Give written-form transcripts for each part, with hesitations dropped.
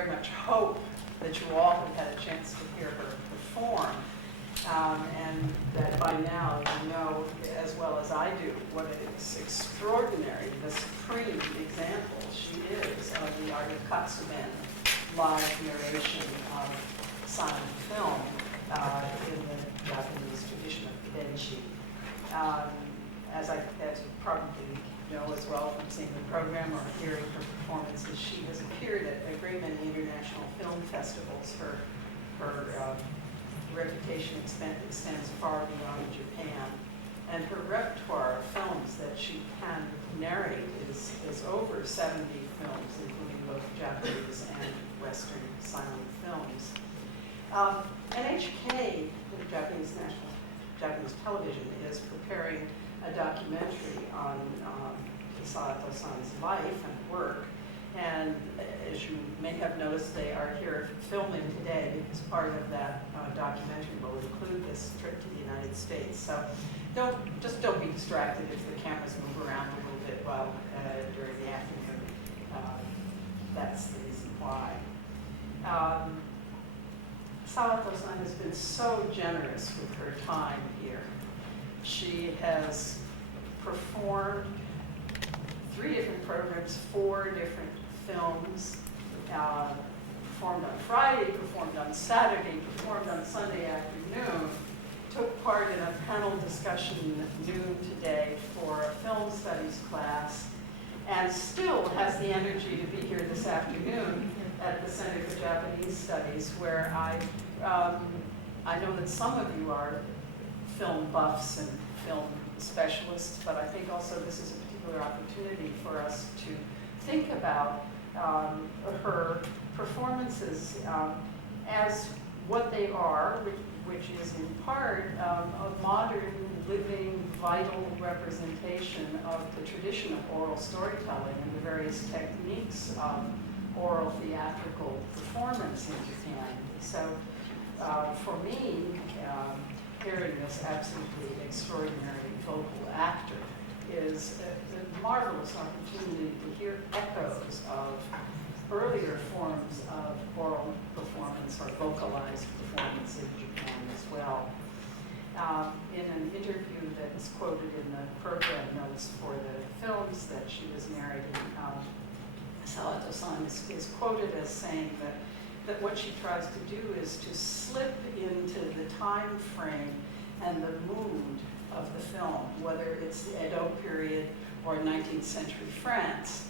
very much hope that you all have had a chance to hear her perform, and that by now you know as well as I do what an extraordinary, the supreme example she is of the art of katsuben, live narration of silent film in the Japanese tradition of Benshi. As you probably know as well from seeing the program or hearing her performances, she has appeared at a great many international film festivals. Her reputation extends far beyond Japan, and her repertoire of films that she can narrate is over 70 films, including both Japanese and Western silent films. NHK, the Japanese television, is preparing a documentary on Sato-san's life and work. And as you may have noticed, they are here filming today because part of that documentary will include this trip to the United States. So don't be distracted if the cameras move around a little bit while during the afternoon. That's the reason why. Sato-san has been so generous with her time here. She has performed 3 different programs, 4 different films, performed on Friday, performed on Saturday, performed on Sunday afternoon, took part in a panel discussion noon today for a film studies class, and still has the energy to be here this afternoon at the Center for Japanese Studies, where I know that some of you are film buffs and film specialists, but I think also this is a particular opportunity for us to think about her performances as what they are, which is in part a modern, living, vital representation of the tradition of oral storytelling and the various techniques of oral theatrical performance in Japan. So for me, hearing this absolutely extraordinary vocal actor is a marvelous opportunity to hear echoes of earlier forms of oral performance or vocalized performance in Japan as well. In an interview that is quoted in the program notes for the films that she was narrating, Sato-san is quoted as saying that what she tries to do is to slip into the time frame and the mood of the film, whether it's the Edo period or 19th century France,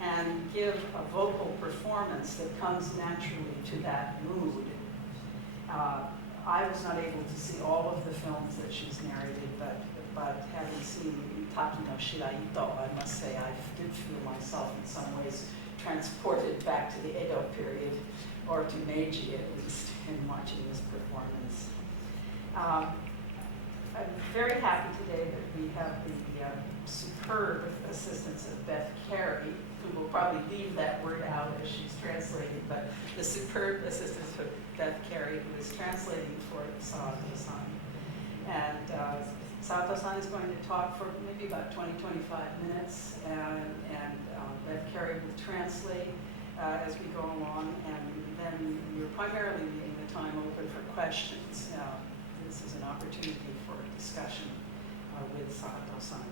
and give a vocal performance that comes naturally to that mood. I was not able to see all of the films that she's narrated, but having seen Taki no Shiraito, I must say I did feel myself in some ways transported back to the Edo period, or to Meiji at least, in watching this performance. I'm very happy today that we have the superb assistance of Beth Carey, who will probably leave that word out as she's translating, but the superb assistance of Beth Carey, who is translating for Sato-san. And Sato-san is going to talk for maybe about 20-25 minutes, and Beth Carey will translate as we go along, and then we're primarily leaving the time open for questions. This is an opportunity for a discussion with Sato-san.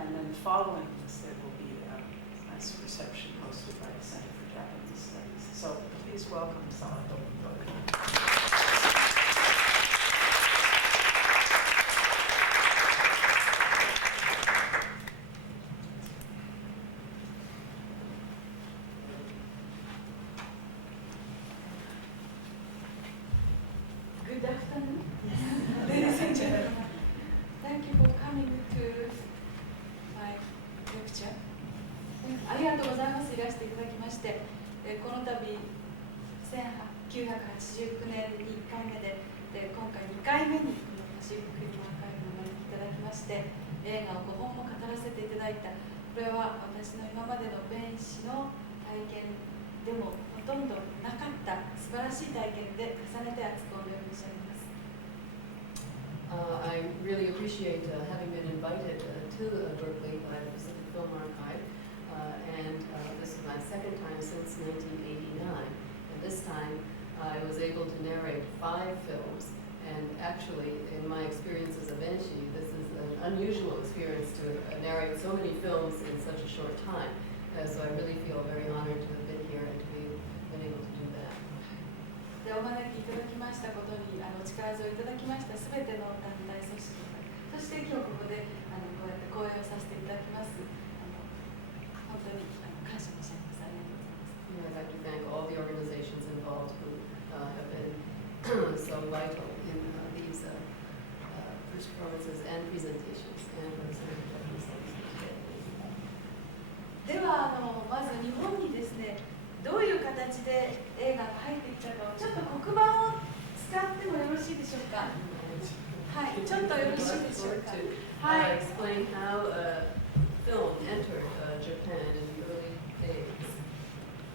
And then following this, there will be a nice reception hosted by the Center for Japanese Studies. So please welcome Sato. Good afternoon, ladies and gentlemen. Thank you for coming to my lecture. ありがとうございます。いらしていただきまして、この度1989年に1回目で、今回2回目にパシフィックフィルムアーカイブにお招きいただきまして、映画を5本も語らせていただいた。これは私の今までの弁士の体験でもほとんどなかった素晴らしい体験で重ねて熱くお願い申し上げます。I really appreciate having been invited to Berkeley by the Pacific Film Archive, and this is my second time since 1989, and 5 films. And actually, in my experience as a Benshi, this is an unusual experience to narrate so many films in such a short time. So I really feel very honored to have been here and to be been able to do that. でお招きいただきましたことにお力添えいただきましたすべての団体組織とか、そして今日ここでこうやって講演をさせていただきます。本当に感謝申し上げます。ありがとうございます。 I'd like to thank all the organizations involved who have been so vital in these performances and presentations and representative themselves today. ではまず日本にですね、どういう形で映画が入ってきたかをちょっと黒板を使ってもよろしいでしょうか。はい、ちょっとよろしいでしょうか。はい。Explain how film entered Japan in the early days.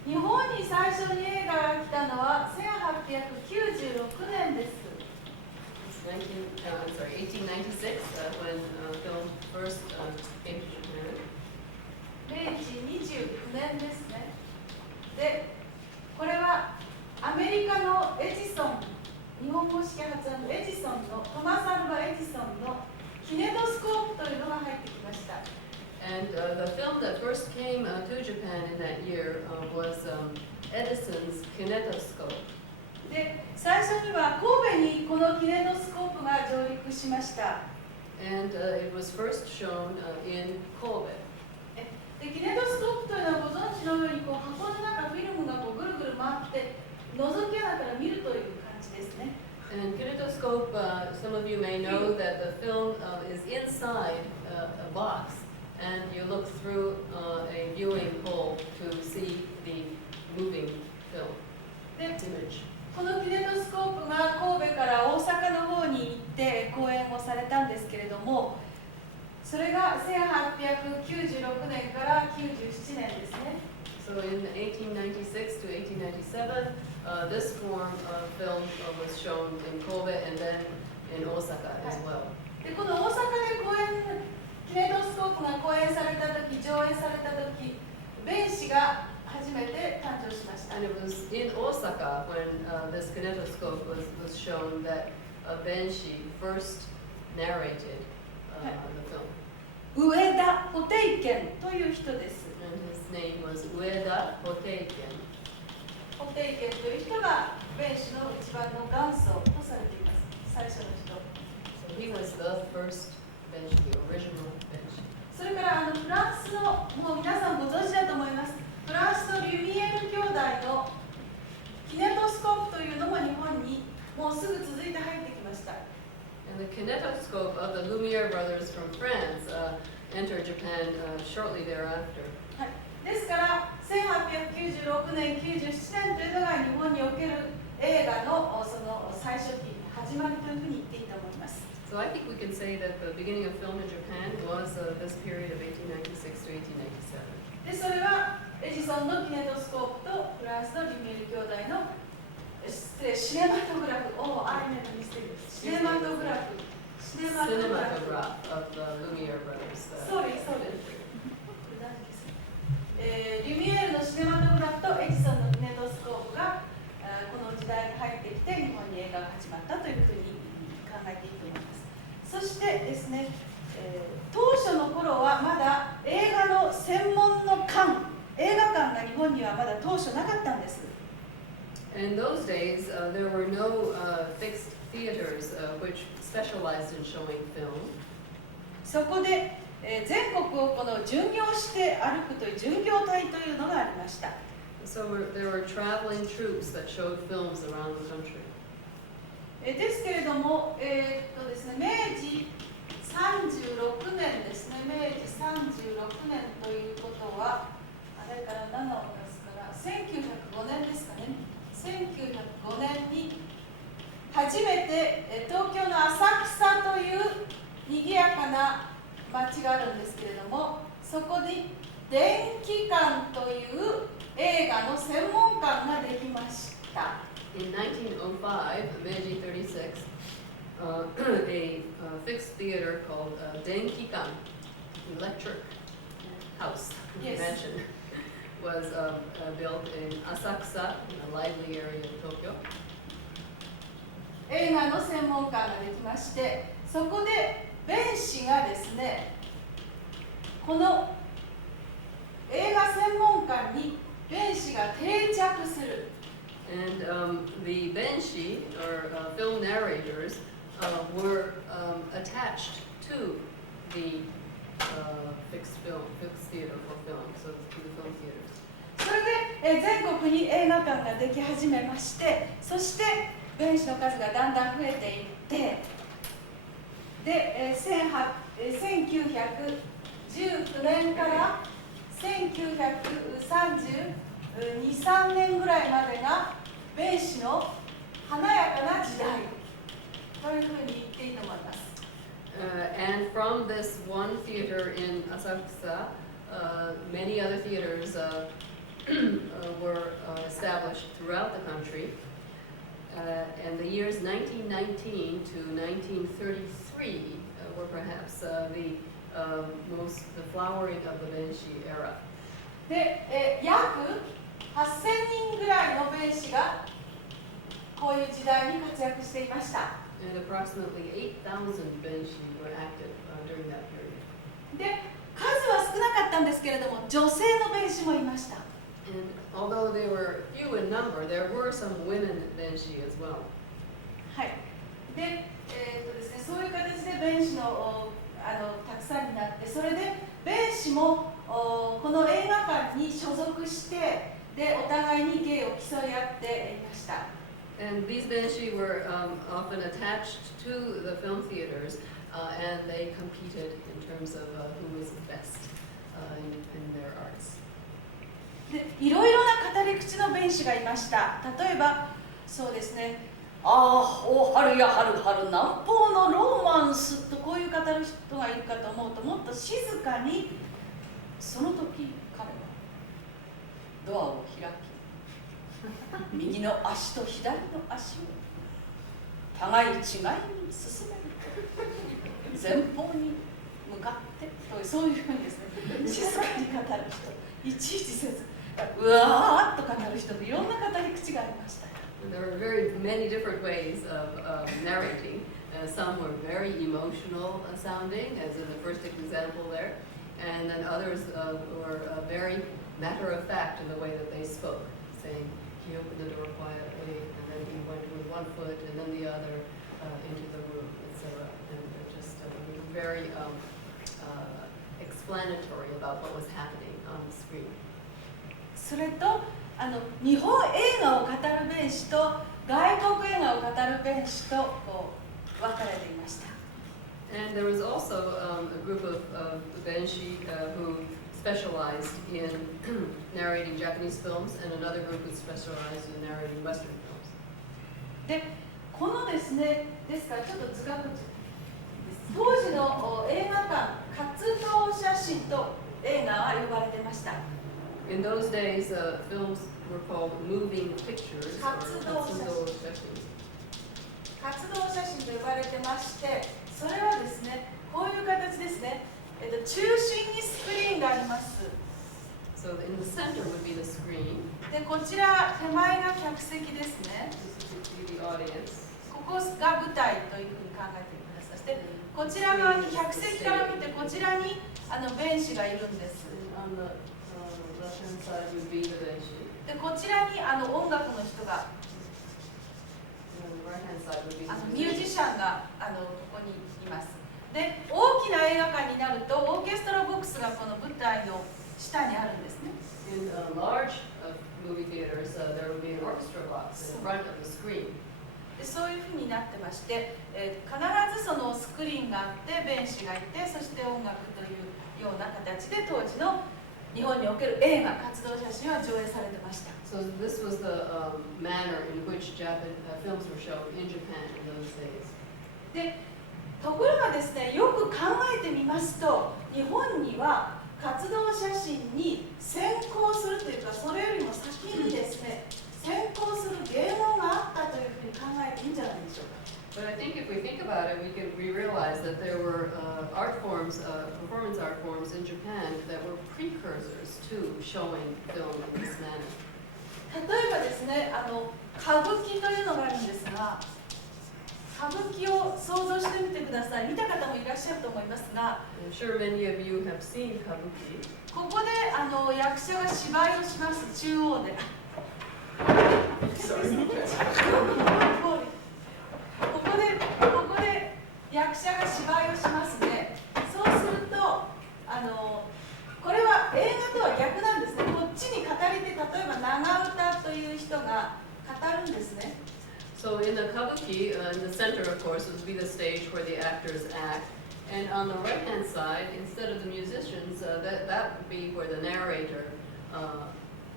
日本に最初に映画が来たのは1896年です。It's 1896 when film first came to Japan. 明治29年ですね。で、これはアメリカのエジソン、日本語式発音のエジソンのトマス・アルバ・エジソンのキネトスコープというのが入ってきました。And the film that first came to Japan in that year was Edison's kinetoscope. で、最初には神戸にこのキネトスコープが上陸しました。And it was first shown in Kobe. で、キネトスコープというのはご存知のように箱の中フィルムがぐるぐる回って覗き穴から見るという感じですね。And kinetoscope, some of you may know that the film is inside a box, and you look through a viewing hole to see the moving film で、 image. このキネトスコープが神戸から大阪の方に行って講演をされたんですけれども、それが1896年から97年ですね。So in 1896 to 1897, this form of film was shown in Kobe and then in Osaka as well. で、この大阪でキネトスコープが講演された時、上演された時、弁士が初めて誕生しました。 And it was in Osaka when this kinetoscope was shown that Benshi first narrated the film. 上田ホテイケンという人です。 And his name was Ueda Hoteiken. ホテイケンという人が弁士の一番の元祖とされています。最初の人。 So he was the first Benshi, the original Benshi. それからフランスの、もう皆さんご存知だと思います。フランスのリュミエール兄弟のキネトスコープというのも日本にもうすぐ続いて入ってきました。 And the kinetoscope of the Lumiere brothers from France entered Japan shortly thereafter. はい、ですから1896年、97年というのが日本における映画のその最初期、始まりというふうに言っていいと思います。 So I think we can say that the beginning of film in Japan was this period of 1896 to 1897. で、それはエジソンのキネトスコープとフランスのリュミエール兄弟のシネマトグラフ、I made a mistake. シネマトグラフ。 Cinematograph of the Lumiere brothers. Sorry. リュミエールのシネマトグラフとエジソンのキネトスコープがこの時代に入ってきて日本に映画が始まったというふうに考えていいと思います。そしてですね、当初の頃はまだ映画の専門の館、映画館が日本にはまだ当初なかったんです。 In those days, there were no fixed theaters which specialized in showing film. そこで、全国をこの巡業して歩くという巡業隊というのがありました。 So there were traveling troops that showed films around the country. ですけれども、ですね、明治36年ですね、明治36年ということは、あれから7を出すから、1905年ですかね。1905年に初めて東京の浅草という賑やかな町があるんですけれども、そこに電気館という映画の専門館ができました。 In 1905, Meiji 36, a fixed theater called Denkikan, Electric House, Yes. mansion, was built in Asakusa, in a lively area of Tokyo. 映画の専門館ができまして、そこで弁士がですね、この映画専門館に弁士が定着する。And the benshi, or film narrators, were attached to the fixed theater for film, so to the film theaters. それで全国に映画館ができ始めまして、そして弁士の数がだんだん増えていって、で、1919年から1932、3年ぐらいまでが弁士の華やかな時代というふうに言っていいと思います。And from this one theater in Asakusa, many other theaters were established throughout the country. And the years 1919 to 1933 were perhaps the flowering of the Benshi era. で、約8000人ぐらいの弁士がこういう時代に活躍していました。And approximately 8,000 benshi were active during that period. で、数は少なかったんですけれども、女性の弁士もいました。And although they were few in number, there were some women benshi as well. はい。で、ですね、そういう形で弁士のたくさんになって、それで弁士もこの映画館に所属して、で、お互いに芸を競い合っていました。And these benshi were often attached to the film theaters, and they competed in terms of who was best in their arts. で、いろいろな語り口の弁士がいました。例えば、そうですね、お春や春春南方のローマンスとこういう語る人がいるかと思うと、もっと静かに、その時彼はドアを開き、右の足と左の足を互い違いに進めると、前方に向かってと、そういうふうにですね、静かに語る人、いちいちせず、うわーっと語る人といろんな語り口がありました。There were very many different ways of narrating. Some were very emotional sounding, as in the first example there, and then others were very matter of fact in the way that they spoke, saying, he opened the door quietly, and then he went with one foot and then the other into the room, etc. And just very explanatory about what was happening on the screen. それと日本映画を語る弁士と外国映画を語る弁士とこう分かれていました。And there was also a group of benshi who specialized in narrating Japanese films, and another group who specialized in narrating Western films. で、このですね、ですからちょっと図画です。当時の映画館、活動写真と映画は呼ばれていました。In those days, films were called moving pictures, or 活動写真。 活動写真と呼ばれてまして、それはですね、こういう形ですね。中心にスクリーンがあります。So in the center would be the screen. で、こちら手前が客席ですね。This would be the audience. ここが舞台というふうに考えてください。そしてこちら側に客席から見てこちらに弁士がいるんです。On the left-hand side would be the benshi. で、こちらに音楽の人が、 And on the right-hand side would be ミュー the ジシャンがここにいます。で、大きな映画館になるとオーケストラボックスがこの舞台の下にあるんですね。In large movie theaters, there would be an orchestra box in front of the screen. で、そういうふうになってまして、必ずそのスクリーンがあって弁士がいて、そして音楽というような形で当時の日本における映画活動写真は上映されてました。 So this was the manner in which films were shown in Japan in those days. で、ところがですね、よく考えてみますと、日本には活動写真に先行するというか、それよりも先にですね、先行する芸能があったというふうに考えていいんじゃないでしょうか。But I think if we think about it, we realize that there were art forms, performance art forms in Japan that were precursors to showing film in this manner. 例えばですね、歌舞伎というのがあるんですが、歌舞伎を想像してみてください。見た方もいらっしゃると思いますが、 I'm sure many of you have seen kabuki. ここで役者が芝居をします。中央で。ここで役者が芝居をしますね。そうするとこれは映画とは逆なんですね。こっちに語り手、例えば長唄という人が語るんですね。So in the kabuki, in the center, of course, would be the stage where the actors act. And on the right-hand side, instead of the musicians, that would be where the narrator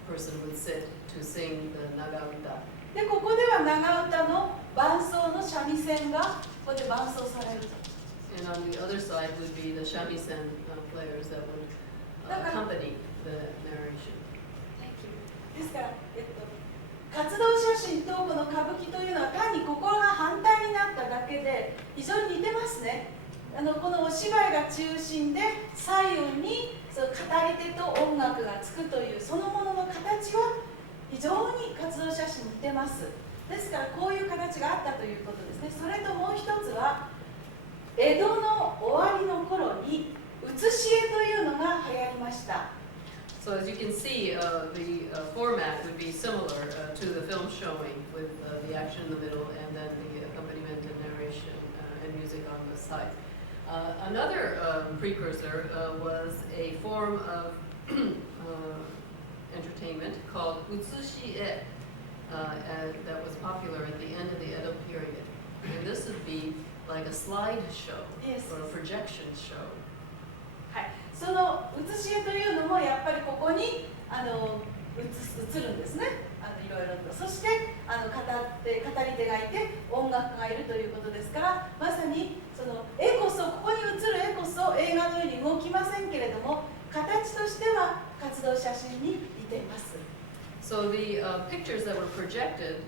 person would sit to sing the nagauta. で、ここでは長唄の伴奏の三味線がここで伴奏されると。And on the other side would be the shamisen players that would accompany the narration. ですから、活動写真とこの歌舞伎というのは単に心が反対になっただけで非常に似てますね。このお芝居が中心で左右にその語り手と音楽がつくというそのものの形は非常に活動写真に似てます。ですからこういう形があったということですね。それともう一つは江戸の終わりの頃に写し絵というのが流行りました。So as you can see, the format would be similar to the film showing, with the action in the middle and then the accompaniment and narration and music on the side. Another precursor was a form of entertainment called utsushi-e that was popular at the end of the Edo period. And this would be like a slide show or a projection show. はい、その写し絵というのもやっぱりここに映るんですね。いろいろと。そして語り手がいて音楽がいるということですから、まさにその絵こそここに映る絵こそ映画のように動きませんけれども、形としては活動写真に似ています。So the pictures that were projected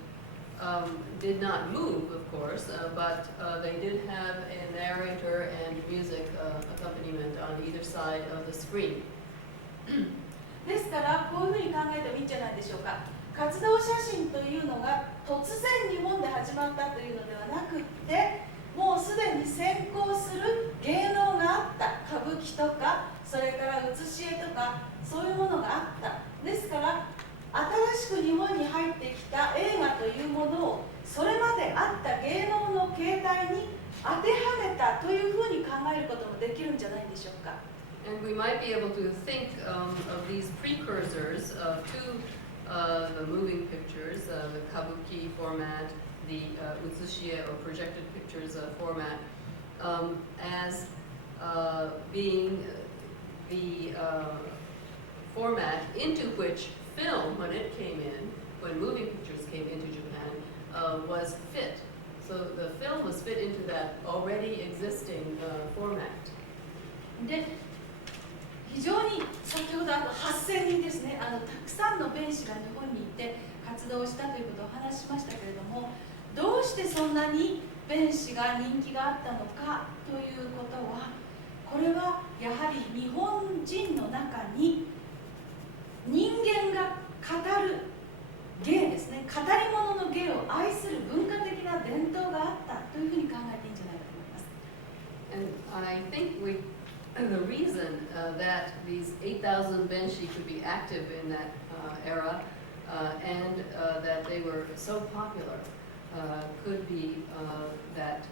did not move, of course, but they did have a narrator and music accompaniment on either side of the screen. ですからこういうふうに考えてもいいんじゃないでしょうか。活動写真というのが突然日本で始まったというのではなくって、もうすでに先行する芸能があった。歌舞伎とかそれから写し絵とかそういうものがあった。ですから新しく日本に入ってきた映画というものをそれまであった芸能の形態に当てはめたというふうに考えることもできるんじゃないでしょうか。And we might be able to think of these precursors to the moving pictures, the kabuki format, the utsushi or projected pictures format, as being the format into which film, when it came in, when moving pictures came into Japan, was fit. So the film was fit into that already existing format. で、非常に先ほど8000人ですね、たくさんの弁士が日本に行って活動したということをお話ししましたけれども、どうしてそんなに弁士が人気があったのかということは、これはやはり日本人の中に人間が語る芸ですね、語り物の芸を愛する文化的な伝統があったというふうに考えていいんじゃないかと思います。And I think the reason that these 8,000 benshi could be active in that era and that they were so popular could be that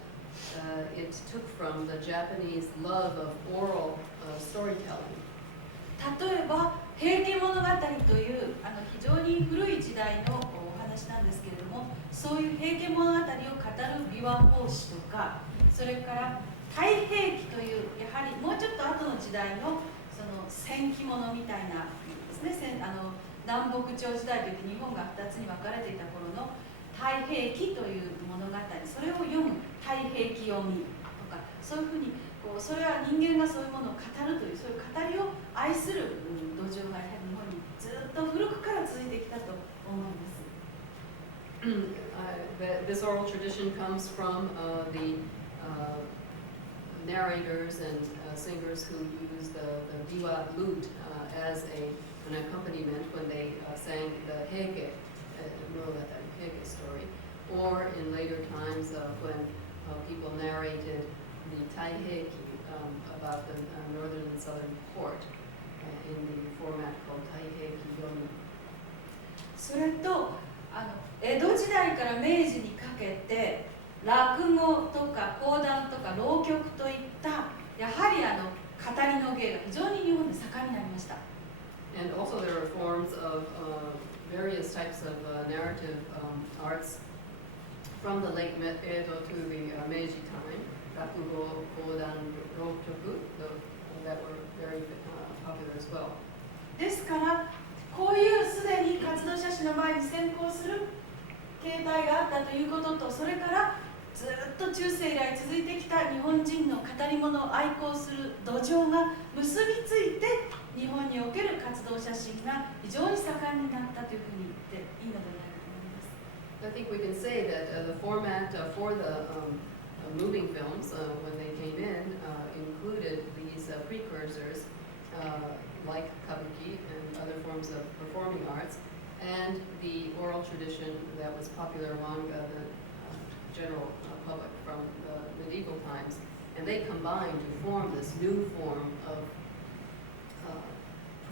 it took from the Japanese love of oral storytelling. 例えば「平家物語」という非常に古い時代のお話なんですけれども、そういう平家物語を語る琵琶法師とか、それから太平記というやはりもうちょっと後の時代のその戦記物みたいなですね、南北朝時代といって日本が2つに分かれていた頃の太平記という物語、それを読む太平記読みとか、そういうふうにそれは人間がそういうものを語るという、そういう語りを愛する土壌がやはり日本にずっと古くから続いてきたと思います。This oral tradition comes from the narrators and singers who used the biwa lute as an accompaniment when they sang the Heike story, or in later times when people narrated the Taiheki about the northern and southern port in the format called Taiheki Yomi. それと江戸時代から明治にかけて落語とか講談とか浪曲といったやはり語りの芸が非常に日本で盛んになりました。 And also there are forms of various types of narrative arts from the late Edo to the Meiji time, rakugo, kodan, rokyoku, that were very popular as well. ですからこういうすでに活動写真の前に先行する形態があったということと、それからずっと中世以来続いてきた日本人の語り物を愛好する土壌が結びついて、日本における活動写真が非常に盛んになったというふうに言っていいのではないかと思います。 I think we can say that the format for the moving films, when they came in, included these precursors like kabuki and other forms of performing arts, and the oral tradition that was popular among the general public from the medieval times, and they combined to form this new form of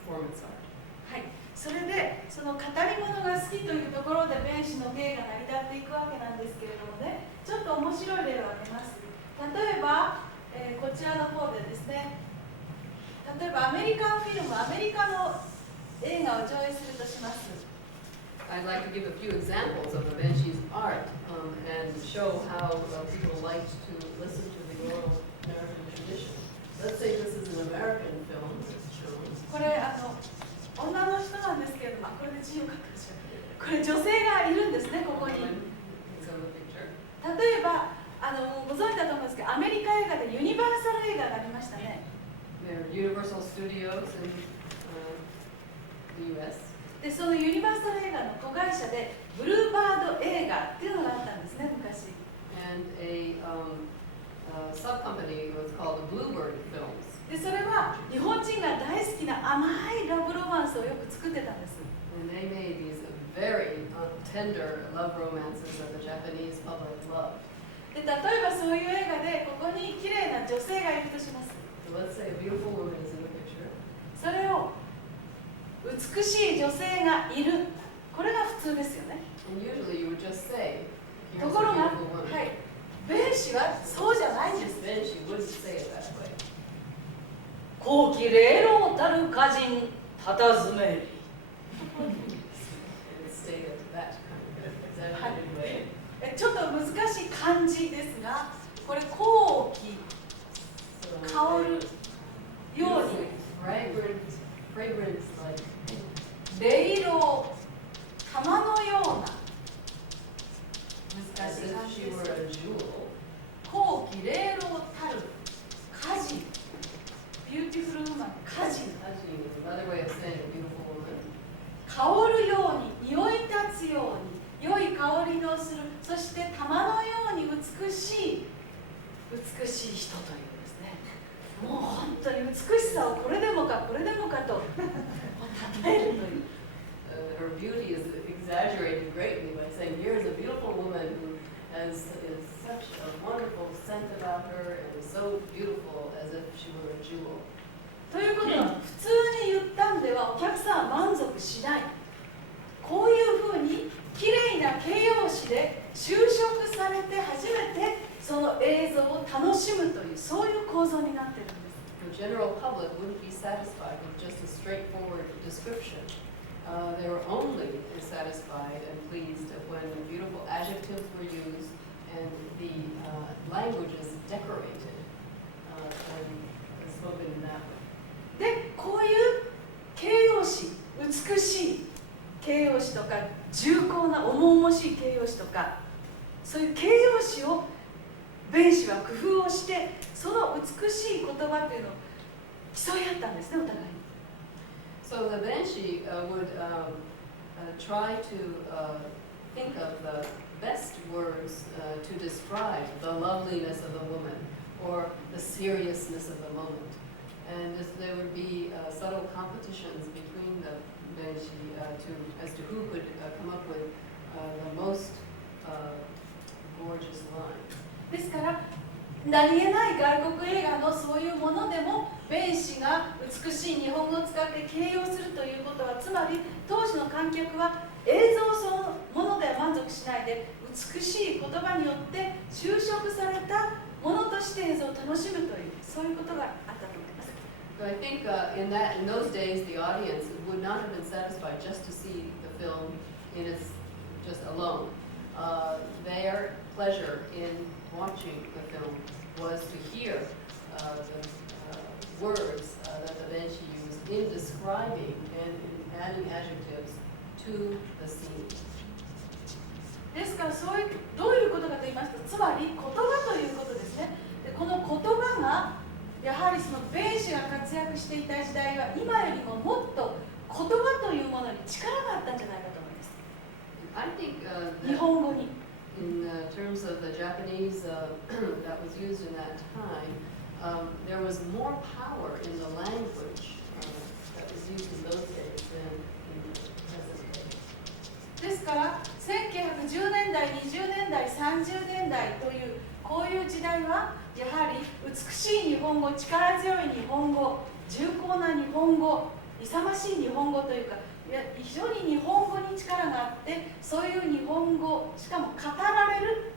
performance art. はい、それでその語り物が好きというところで弁士の芸が成り立っていくわけなんですけれどもね、ちょっと面白い例を挙げます。例えば、こちらの方でですね、例えばアメリカンフィルム、アメリカの映画を上映するとします。 I'd like to give a few examples of the Benshi's art and show how people liked to listen to the oral narrative tradition. Let's say this is an American film that's shown. これ女の人なんですけれども、これで字を書くでしょ。これ女性がいるんですね、ここに。 It's on the picture. 例えばご存知だと思うんですけど、アメリカ映画でユニバーサル映画がありましたね。 There are Universal Studios in the U.S. でそのユニバーサル映画の子会社でブルーバード映画っていうのがあったんですね、昔。 And a sub-company was called the Bluebird Films. でそれは日本人が大好きな甘いラブロマンスをよく作ってたんです。 And they made these very tender love romances that the Japanese public loved. で例えばそういう映画でここに綺麗な女性がいるとします。 So let's say a beautiful woman is in the picture. それを美しい女性がいる、これが普通ですよね。 And usually you would just say, と here's ころ a が、 beautiful woman. はい、弁士はそうじゃないんです。 Then she wouldn't say it that way. 高貴霊老たる歌人たたずめり。 It would say it that kind of exaggerated way. ちょっと難しい漢字ですが、これ高貴 So 香るように fragrance like 霊老玉のような難 as しい if 漢字 she です。 were a jewel. 高貴霊老たる歌人、ビューティフルウーマン、歌人。 Touching is another way of saying a beautiful woman. 香るように、匂い立つように、良い香りのする、そして玉のように美しい人というですね。もう本当に美しさをこれでもかこれでもかと称えるという。Her beauty is exaggerated greatly by saying, here's a beautiful woman who is such a wonderful scent about her and is so beautiful as if she were a jewel. ということは普通に言ったんではお客さんは満足しない。こういうふうにきれいな形容詞で修飾されて初めてその映像を楽しむというそういう構造になっているんです。 The general public wouldn't be satisfied with just a straightforward description. They were only satisfied and pleased when beautiful adjectives were used and the language is decorated and spoken in that way. で、こういう形容詞、美しい形容詞とか重厚な重々しい形容詞とかそういう形容詞を弁士は工夫をしてその美しい言葉というのを競い合ったんですね、お互いに。 So the Benshi would try to think of the best words to describe the loveliness of the woman or the seriousness of the moment. And there would be subtle competitions between the Benshi as to who could come up with the most gorgeous lines. ですから何気ない外国映画のそういうものでも弁士が美しい日本語を使って形容するということは、つまり当時の観客は映像そのものでは満足しないで、美しい言葉によって修飾されたものとして映像を楽しむという、そういうことがあったと思います。So I think in those days, the audience would not have been satisfied just to see the film in its just alone. Their pleasure in watching the film was to hear the words that the Benshi used in describing and in adding adjectives to the scene. ですからそういうどういうことかと言いますと、つまり言葉ということですね。でこの言葉がやはりその弁士が活躍していた時代は今よりももっと言葉というものに力があったんじゃないかと思います。I think 日本語に。in terms of the Japanese that was used in that time, there was more power in the language that was used in those days than in the present day. ですから1910年代、20年代、30年代というこういう時代はやはり美しい日本語、力強い日本語、重厚な日本語、勇ましい日本語というか、非常に日本語に力があって、そういう日本語、しかも語られる、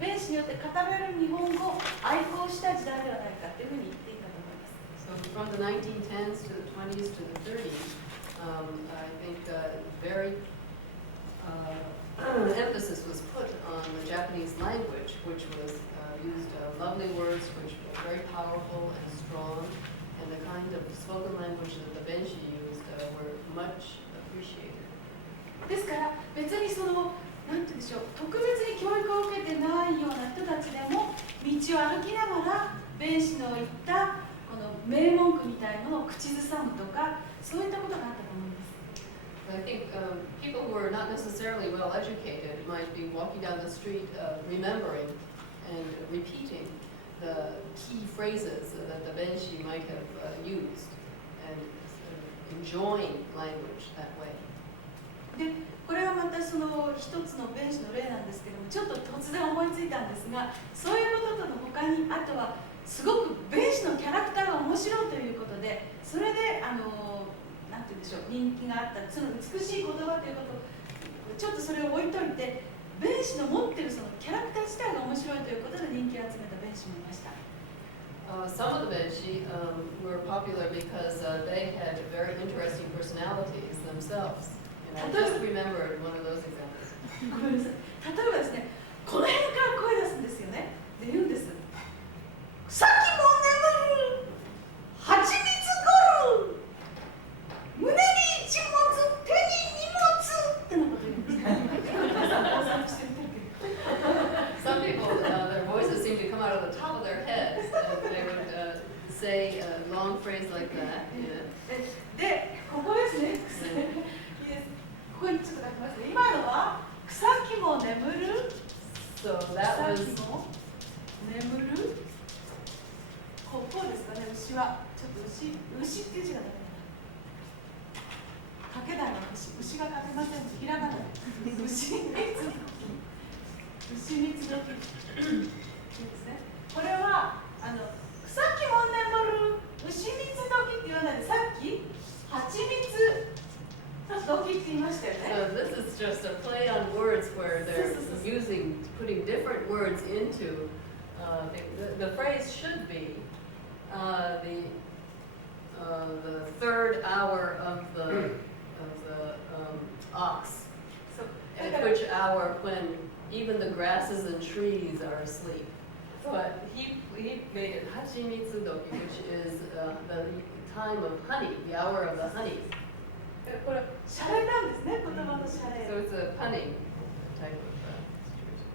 弁士によって語られる日本語を愛好した時代ではないかというふうに言っていいかと思います。So from the 1910s to the 20s to the 30s, I think very emphasis was put on the Japanese language, which was used lovely words which were very powerful and strong, and the kind of spoken language that the Benshi used were much appreciated. ですから別にそのなんて言うんでしょう、特別に教育を受けてないような人たちでも道を歩きながら弁士の言ったこの名文句みたいなものを口ずさむとか、そういったことがあったと思います。I think people who are not necessarily well educated might be walking down the street remembering and repeating the key phrases that the Benshi might have used and enjoying language that way. で、これはまたその一つの弁士の例なんですけども、ちょっと突然思いついたんですが、そういうこととの他に、あとはすごく弁士のキャラクターが面白いということで、それでなんて言うんでしょう、人気があった、その美しい言葉ということ、ちょっとそれを置いといて、弁士の持っているそのキャラクター自体が面白いということで人気を集めた弁士もいました。Some of the Benshi were popular because they had very interesting personalities themselves. And I just remembered one of those examples. ごめんなさい。例えばですね、この辺から声出すんですよね。で言うんです。さっきも眠る蜂蜜ゴル胸に一物手に荷物ってのこと言うんですね。Some people, their voices seem to come out of the top of their heads. They would say a long phrase like that. Yeah. で、ここですね。いいです。ここにちょっと書きますね。今のは草木も眠る。So that 草 was 木も眠る。こうですかね。牛はちょっと牛っていう字がダメだな。書けないわ。牛が書けません。ひらがな。牛蜜時ですね。これは草木も眠る牛蜜時って言わないで、さっき蜂蜜時って言いましたよね。So this is just a play on words where they're putting different words into the phrase should be the third hour of the ox, at which hour when even the grasses and trees are asleep. But he made it Hachimitsudoki, which is the time of honey, the hour of the honey. これシャレなんですね、言葉のシャレ。 So it's a punning type of situation.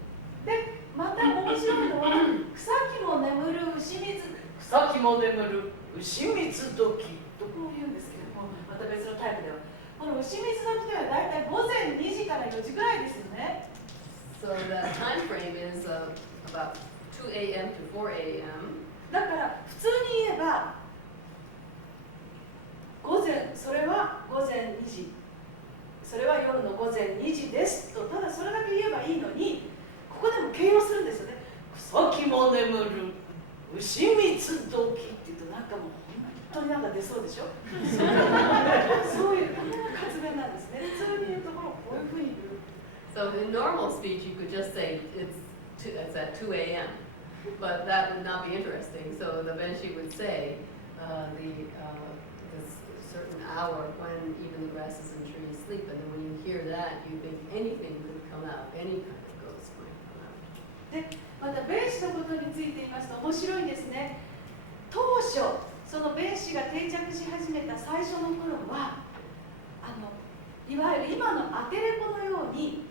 で、また面白いのは草木も眠る牛蜜、草木も眠る牛蜜時とこう言うんですけども、また別のタイプではこの牛蜜時というのはだいたい午前2時から4時ぐらいですよね。So the time frame is about 2 a.m. to 4 a.m. だから普通に言えばそれは午前2時、それは夜の午前2時ですと、ただそれだけ言えばいいのに、ここでも形容するんですよね。草でしょそういう活弁なんですね。普通に言うところこういうふうに言う。 So in normal speech, you could just say it's at 2 a.m., but that would not be interesting. So the Benshi would say this certain hour when even the grasses and trees sleep, and then when you hear that, you think anything could come out, any kind of ghost might come out. で、また弁士のことについて言いますと面白いんですね。当初、その弁士が定着し始めた最初の頃はいわゆる今のアテレコのように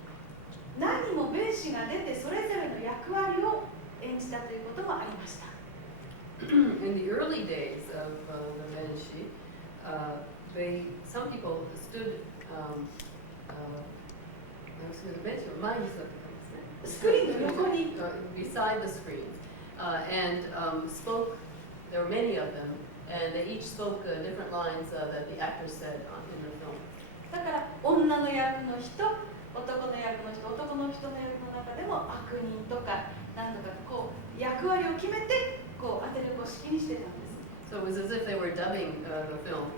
何人も弁士が出てそれぞれの役割を演じたということもありました。In the early days of the Benshi, some people stood, beside the screen and spoke. There were many of them, and they each spoke different lines that the actors said in the film. だから女の役の人、男の役の人、男の人の役の中でも悪人とか何とかこう役割を決めてこうアテレコ式にしてたんです。 So it was as if they were dubbing the film,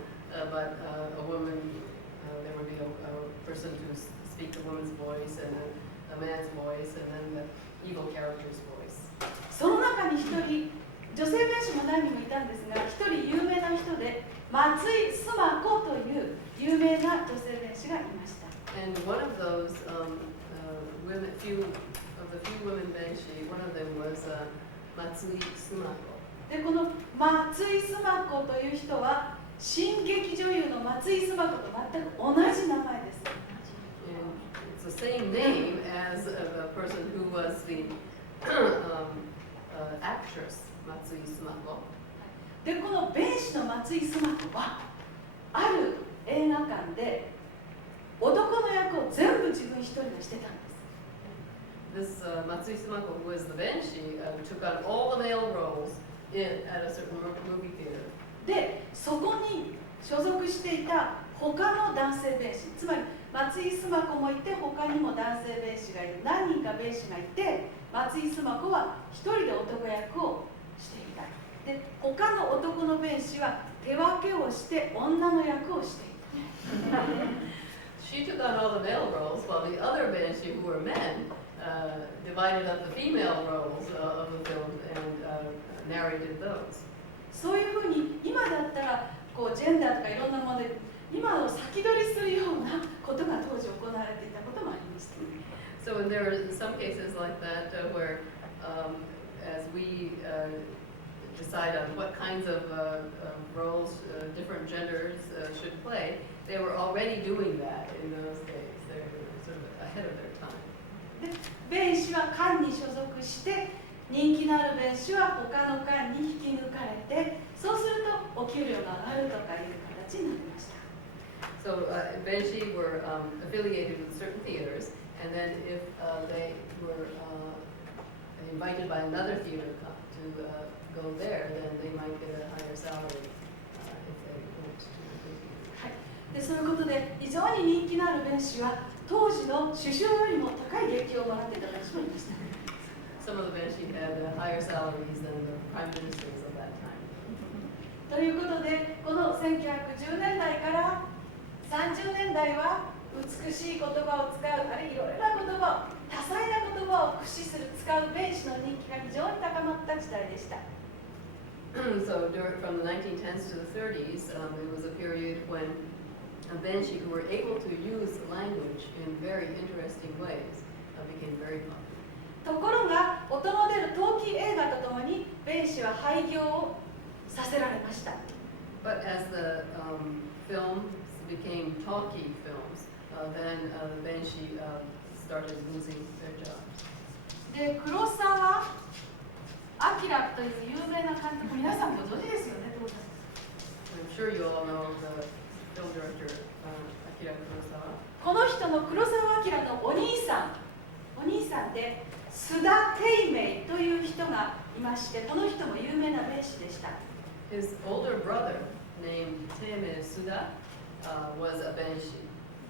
but a woman, there would be a person to speak the woman's voice and a man's voice, and then the evil character's voice. その中に一人女性弁士も何人もいたんですが、一人有名な人で松井須磨子という有名な女性弁士がいました。 And one of those women, few women benshi, one of them was Matsui Sumako. で、この松井須磨子という人は新劇女優の松井須磨子と全く同じ名前です。 And it's the same name as the person who was the actress Matsui Sumako. で、この弁士の松井須磨子はある映画館で男の役を全部自分一人でしてたんです。 This Matsui Sumako, who was the benshi, took on all the male roles at a certain movie theater. で、そこに所属していた他の男性弁士、つまり松井須磨子もいて他にも男性弁士がいる、何人か弁士がいて、松井須磨子は一人で男役をしていた。で、他の男の弁士は手分けをして女の役をしていた。She took on all the male roles, while the other benshi, who were men, divided up the female roles of the film and narrated those. そういうふうに今だったらこうジェンダーとかいろんなもので今を先取りするようなことが当時行われていたこともありました。 So there are some cases like that where, as we decide on what kinds of roles different genders should play, they were already doing that in those days. They were sort of ahead of their time. で、弁士は官に所属して人気のある弁士は他の官に引き抜かれて、そうするとお給料が上がるとかいう形になりました。 So benshi were affiliated with certain theaters, and then if they were invited by another theater to go there, then they might get a higher salary if they went to the theater. はい、で、そういうことで非常に人気のある弁士は当時の首相よりも高い月給をもらっていた人もいました。 Some of the benshi had higher salaries than the prime ministers of that time. ということで、この1910年代から30年代は美しい言葉を使う、あるいはいろいろな言葉を、多彩な言葉を駆使する、使う弁士の人気が非常に高まった時代でした。So from the 1910s to the 30s, there was a period when benshi who were able to use language in very interesting ways became very popular. ところが、音の出る陶器映画とともに弁士は廃業をさせられました。 But as the films became talkie films, then the benshi started losing their jobs. で、黒澤明という有名な監督、皆さんご存知ですよね、当然。I'm sure you all know the film director Akira Kurosawa. この人の黒澤明のお兄さんで須田貞明という人がいまして、この人も有名な弁士でした。 His older brother, named Teime Suda, was a benshi.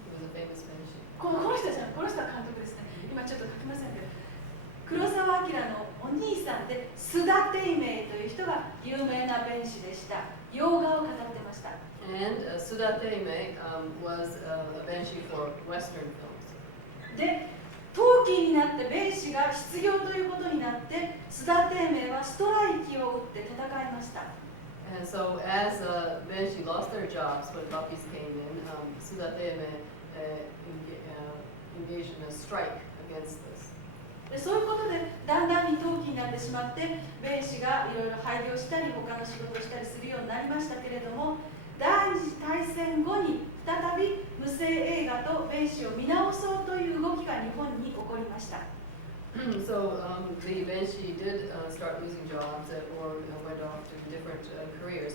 He was a famous benshi. この人じゃない、この人は監督ですね。今ちょっと書きませんけど、黒澤明のお兄さんで須田貞明という人が有名な弁士でした。洋画を語ってましした。 And Suda Teime was a Benshi for Western films. で、冬季になって弁士が失業ということになって須田低迷はストライキを打って戦いました。 And so as Benshi lost their jobs when puppies came in, Suda Teime engaged in a strike against this. でそういうことでだんだんに冬季になってしまって弁士がいろいろ廃業したり他の仕事をしたりするようになりましたけれども、第二次大戦後に再び無声映画と弁士を見直そうという動きが日本に起こりました。 So the Benshi did start losing jobs or went off to different careers.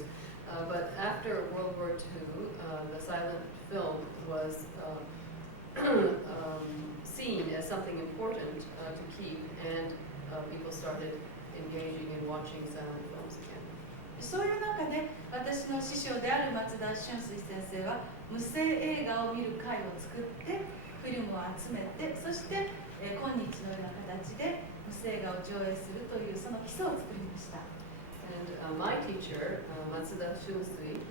But after World War II, the silent film was seen as something important to keep, and people started engaging in watching silent films again. そういう中で私の師匠である松田俊水先生は無声映画を見る会を作ってフィルムを集めて、そして今日のような形で無声映画を上映するというその基礎を作りました。 And my teacher, Matsuda Shunsui,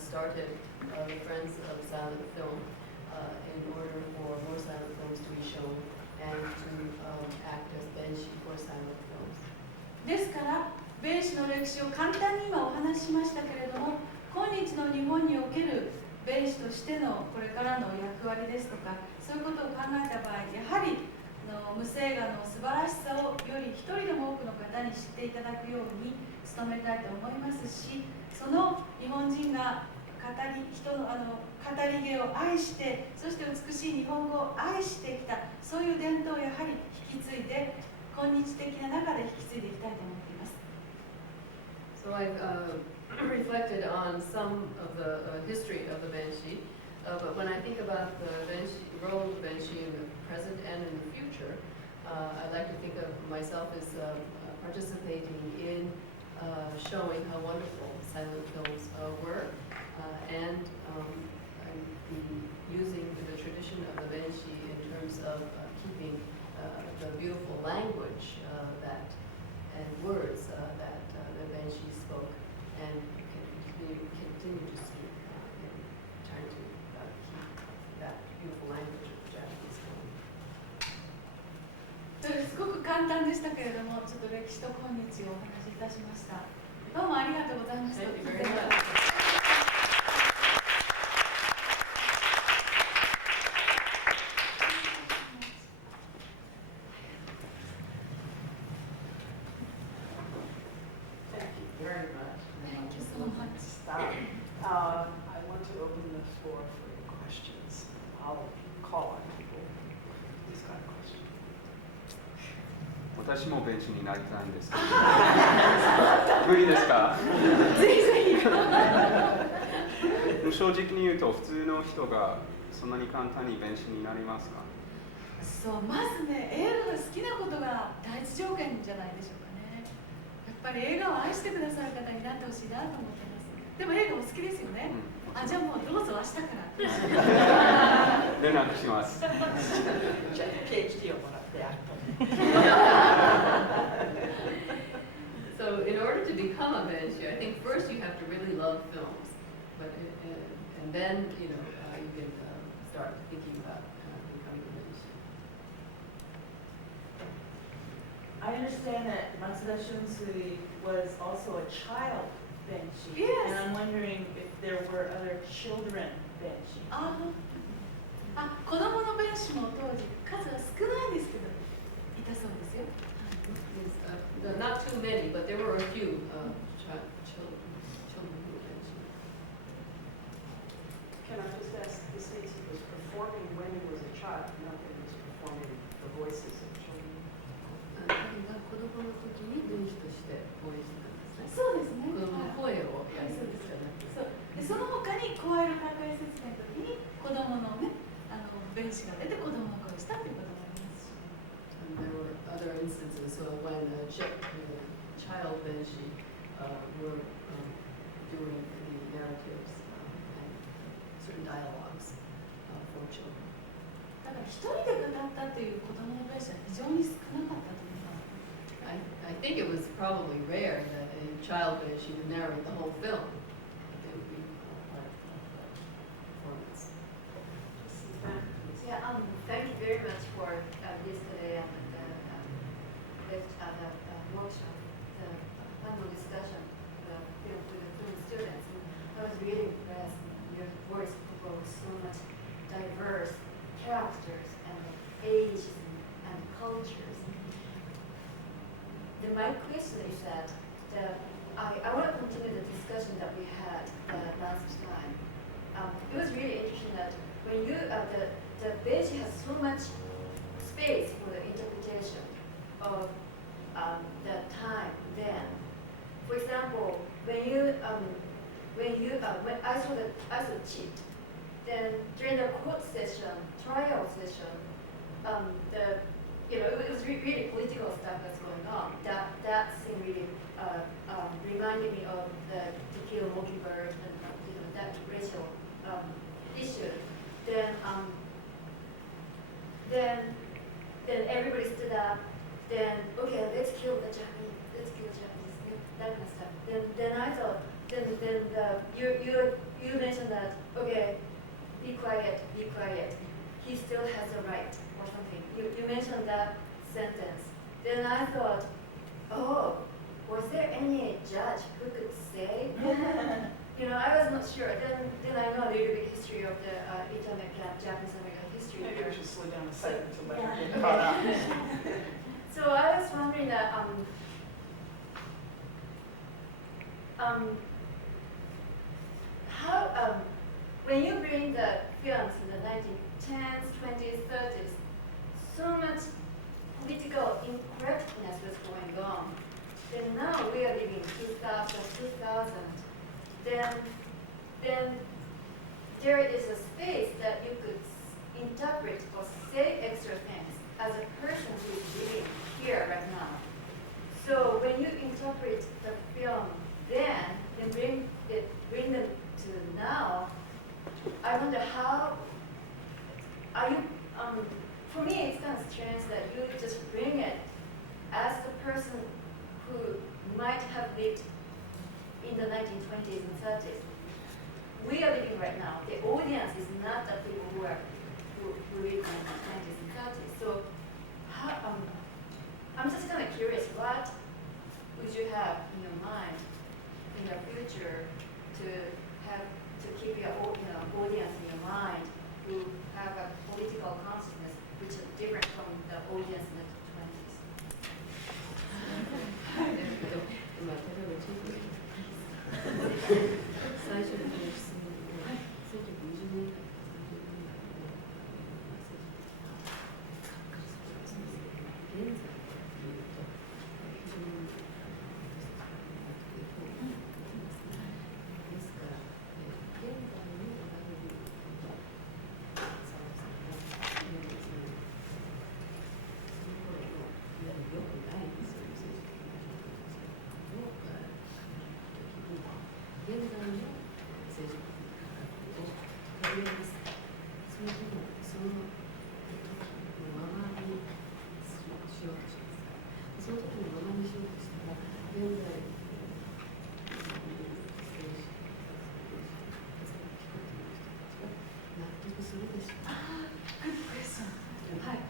started the Friends of Silent Film in order for more silent films to be shown and to act as benshi for silent films. ですから弁士の歴史を簡単に今お話ししましたけれども、今日の日本における弁士としてのこれからの役割ですとか、そういうことを考えた場合、やはり無声映画の素晴らしさをより一人でも多くの方に知っていただくように努めたいと思いますし、その日本人が人の語り芸を愛して、そして美しい日本語を愛してきた、そういう伝統をやはり引き継いで、今日的な中で引き継いでいきたいと思っています。 So I've reflected on some of the history of the benshi, but when I think about the benshi, role of the benshi in the present and in the future, I like to think of myself as participating in showing how wonderful silent films were, and using the tradition of the benshi in terms of keeping the beautiful language that and words that the benshi spoke and continue to speak in trying to keep that beautiful language of the Japanese film. すごく簡単でしたけれども、ちょっと歴史と今日をお話しいたしました。どうもありがとうございました。 Thank you very much. Thank you very much. Thank you so much. Stop. I want to open the floor for your questions. I'll call on people. Who's got a question? 私も弁士になりたいんですけど無理ですか？ぜひぜひ。正直に言うと普通の人がそんなに簡単に弁士になりますか？そう、まずね、映画が好きなことが第一条件じゃないでしょうかね。やっぱり映画を愛してくださる方になってほしいなと思ってます。でも映画も好きですよね。あ、じゃあもうどうぞ明日から。連絡します。じゃあ PhD をもらってやると。So in order to become a benshi, I think first you have to really love films, but and then you can start thinking about becoming a benshi. I understand that Matsuda Shunsui was also a child benshi. Yes. And I'm wondering if there were other children benshi. 子供の弁士も当時数は少ないんですけどいたそうですよ。 Not too many, but there were a few children who were benshi. Can I just ask, this means he was performing when he was a child, not that he was performing the voices of children? 彼が子供の時に弁士として応援してたんですね。そうですね。子供の声をやるんそうですじゃなくて。そうでその他に加える関係説明の時に子供のね弁士が出て子供の声をしたっていうこともありますし。 And there were other instances when child benshi were doing the narratives and certain dialogues for children. だから一人で語ったという子供の弁士は非常に少なかったと思います。 I think it was probably rare that a child benshi would narrate the whole film. It would be cultures. Then my question is that I want to continue the discussion that we had last time. It was really interesting that when you the Beiji has so much space for the interpretation of the time then. For example, when I saw cheat, then during the court session, trial session, it was really political stuff that's going on. That scene really reminded me of the To Kill a Mockingbird and that racial issue. Then everybody stood up. Then okay, let's kill the Japanese, that kind of stuff. Then I thought, you mentioned that okay, be quiet. He still has a right or something. You mentioned that sentence. Then I thought, oh, was there any judge who could say? I was not sure. Then I know a little bit history of the Japanese American history. Maybe we should slow down a second to let her Yeah. get caught up. So I was wondering that how when you bring the films in the 1910s, 20s, 30s, so much political incorrectness was going on. Then now we are living 2000. Then there is a space that you could interpret or say extra things as a person who is living here right now. So when you interpret the film then bring them to now, I wonder how are you for me it's kind of strange that you just bring it as the person who might have lived in the 1920s and 30s. We are living right now. The audience is not the people who lived in the 20s and 30s. So I'm just kind of curious, what would you have in your mind in the future to keep your audience in your mind who have a political consciousness which is different from the audience in the 20s? 最初の質問は1920年代現在というと非常にですから現在におられる澤田さんがその頃のいわゆる良くないそういう政治的な状況を現在の政治的な考えを取り上げます。その時のそのままにしようとしますから、その時のままにしようとしたら、現在納得するでしょうか。はい、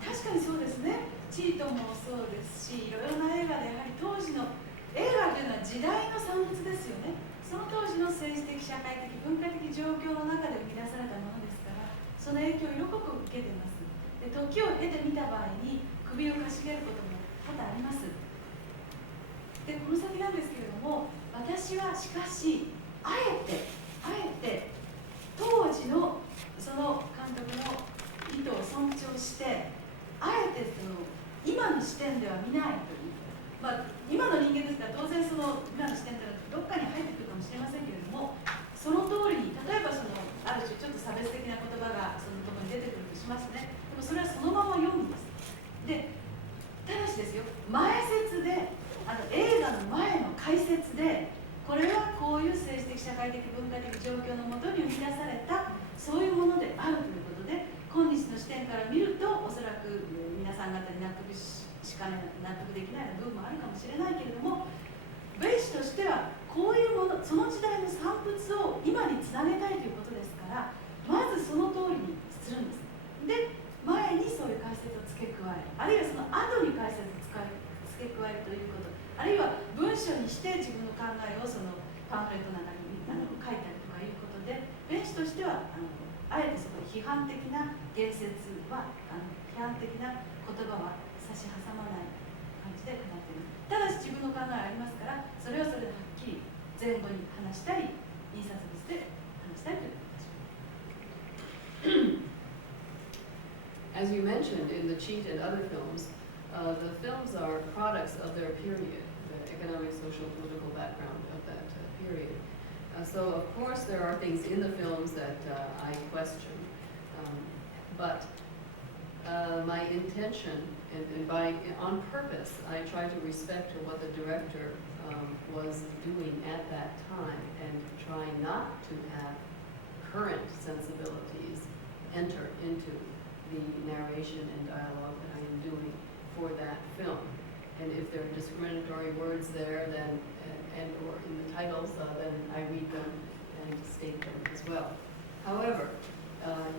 確かにそうですね。チートもそうですし、いろいろな映画でやはり当時の映画というのは時代の産物ですよね。その当時の政治的、社会的、文化的状況の中で生み出されたものですから、その影響を色濃く受けています。で、時を経てみた場合に首をかしげることも多々あります。で、この先なんですけれども、私はしかしあえて当時のその監督の意図を尊重して、あえて今の視点では見ないという、今の人間ですから当然その今の視点というのはどっかに入ってくるかもしれませんけれども、その通りに例えばある種ちょっと差別的な言葉がそのところに出てくるとしますね。でもそれはそのまま読むんです。で、ただしですよ、前説で映画の前の解説でこれはこういう政治的社会的文化的状況のもとに生み出されたそういうものであるということで、今日の視点から見るとおそらく皆さん方に納得できない部分もあるかもしれないけれども、ベイシとしてはこういうもの、その時代の産物を今につなげたいということですから、まずその通りにするんです。で、前にそういう解説を付け加える、あるいはその後に解説を付け加えるということ、あるいは文章にして自分の考えをそのパンフレットの中に書いたりとかいうことで、ベイシとしてはあえてそこに批判的な言説は批判的な言葉は差し挟まない感じで語っている。ただし自分の考えありますから、それはそれではっきり前後に話したり、印刷物で話したりという形。 As you mentioned in the Cheat and other films, the films are products of their period, the economic, social, political background of that period. So of course there are things in the films that I question, but my intention, and on purpose, I try to respect what the director was doing at that time and try not to have current sensibilities enter into the narration and dialogue that I am doing for that film. And if there are discriminatory words there, then and or in the titles, then I read them and state them as well. However,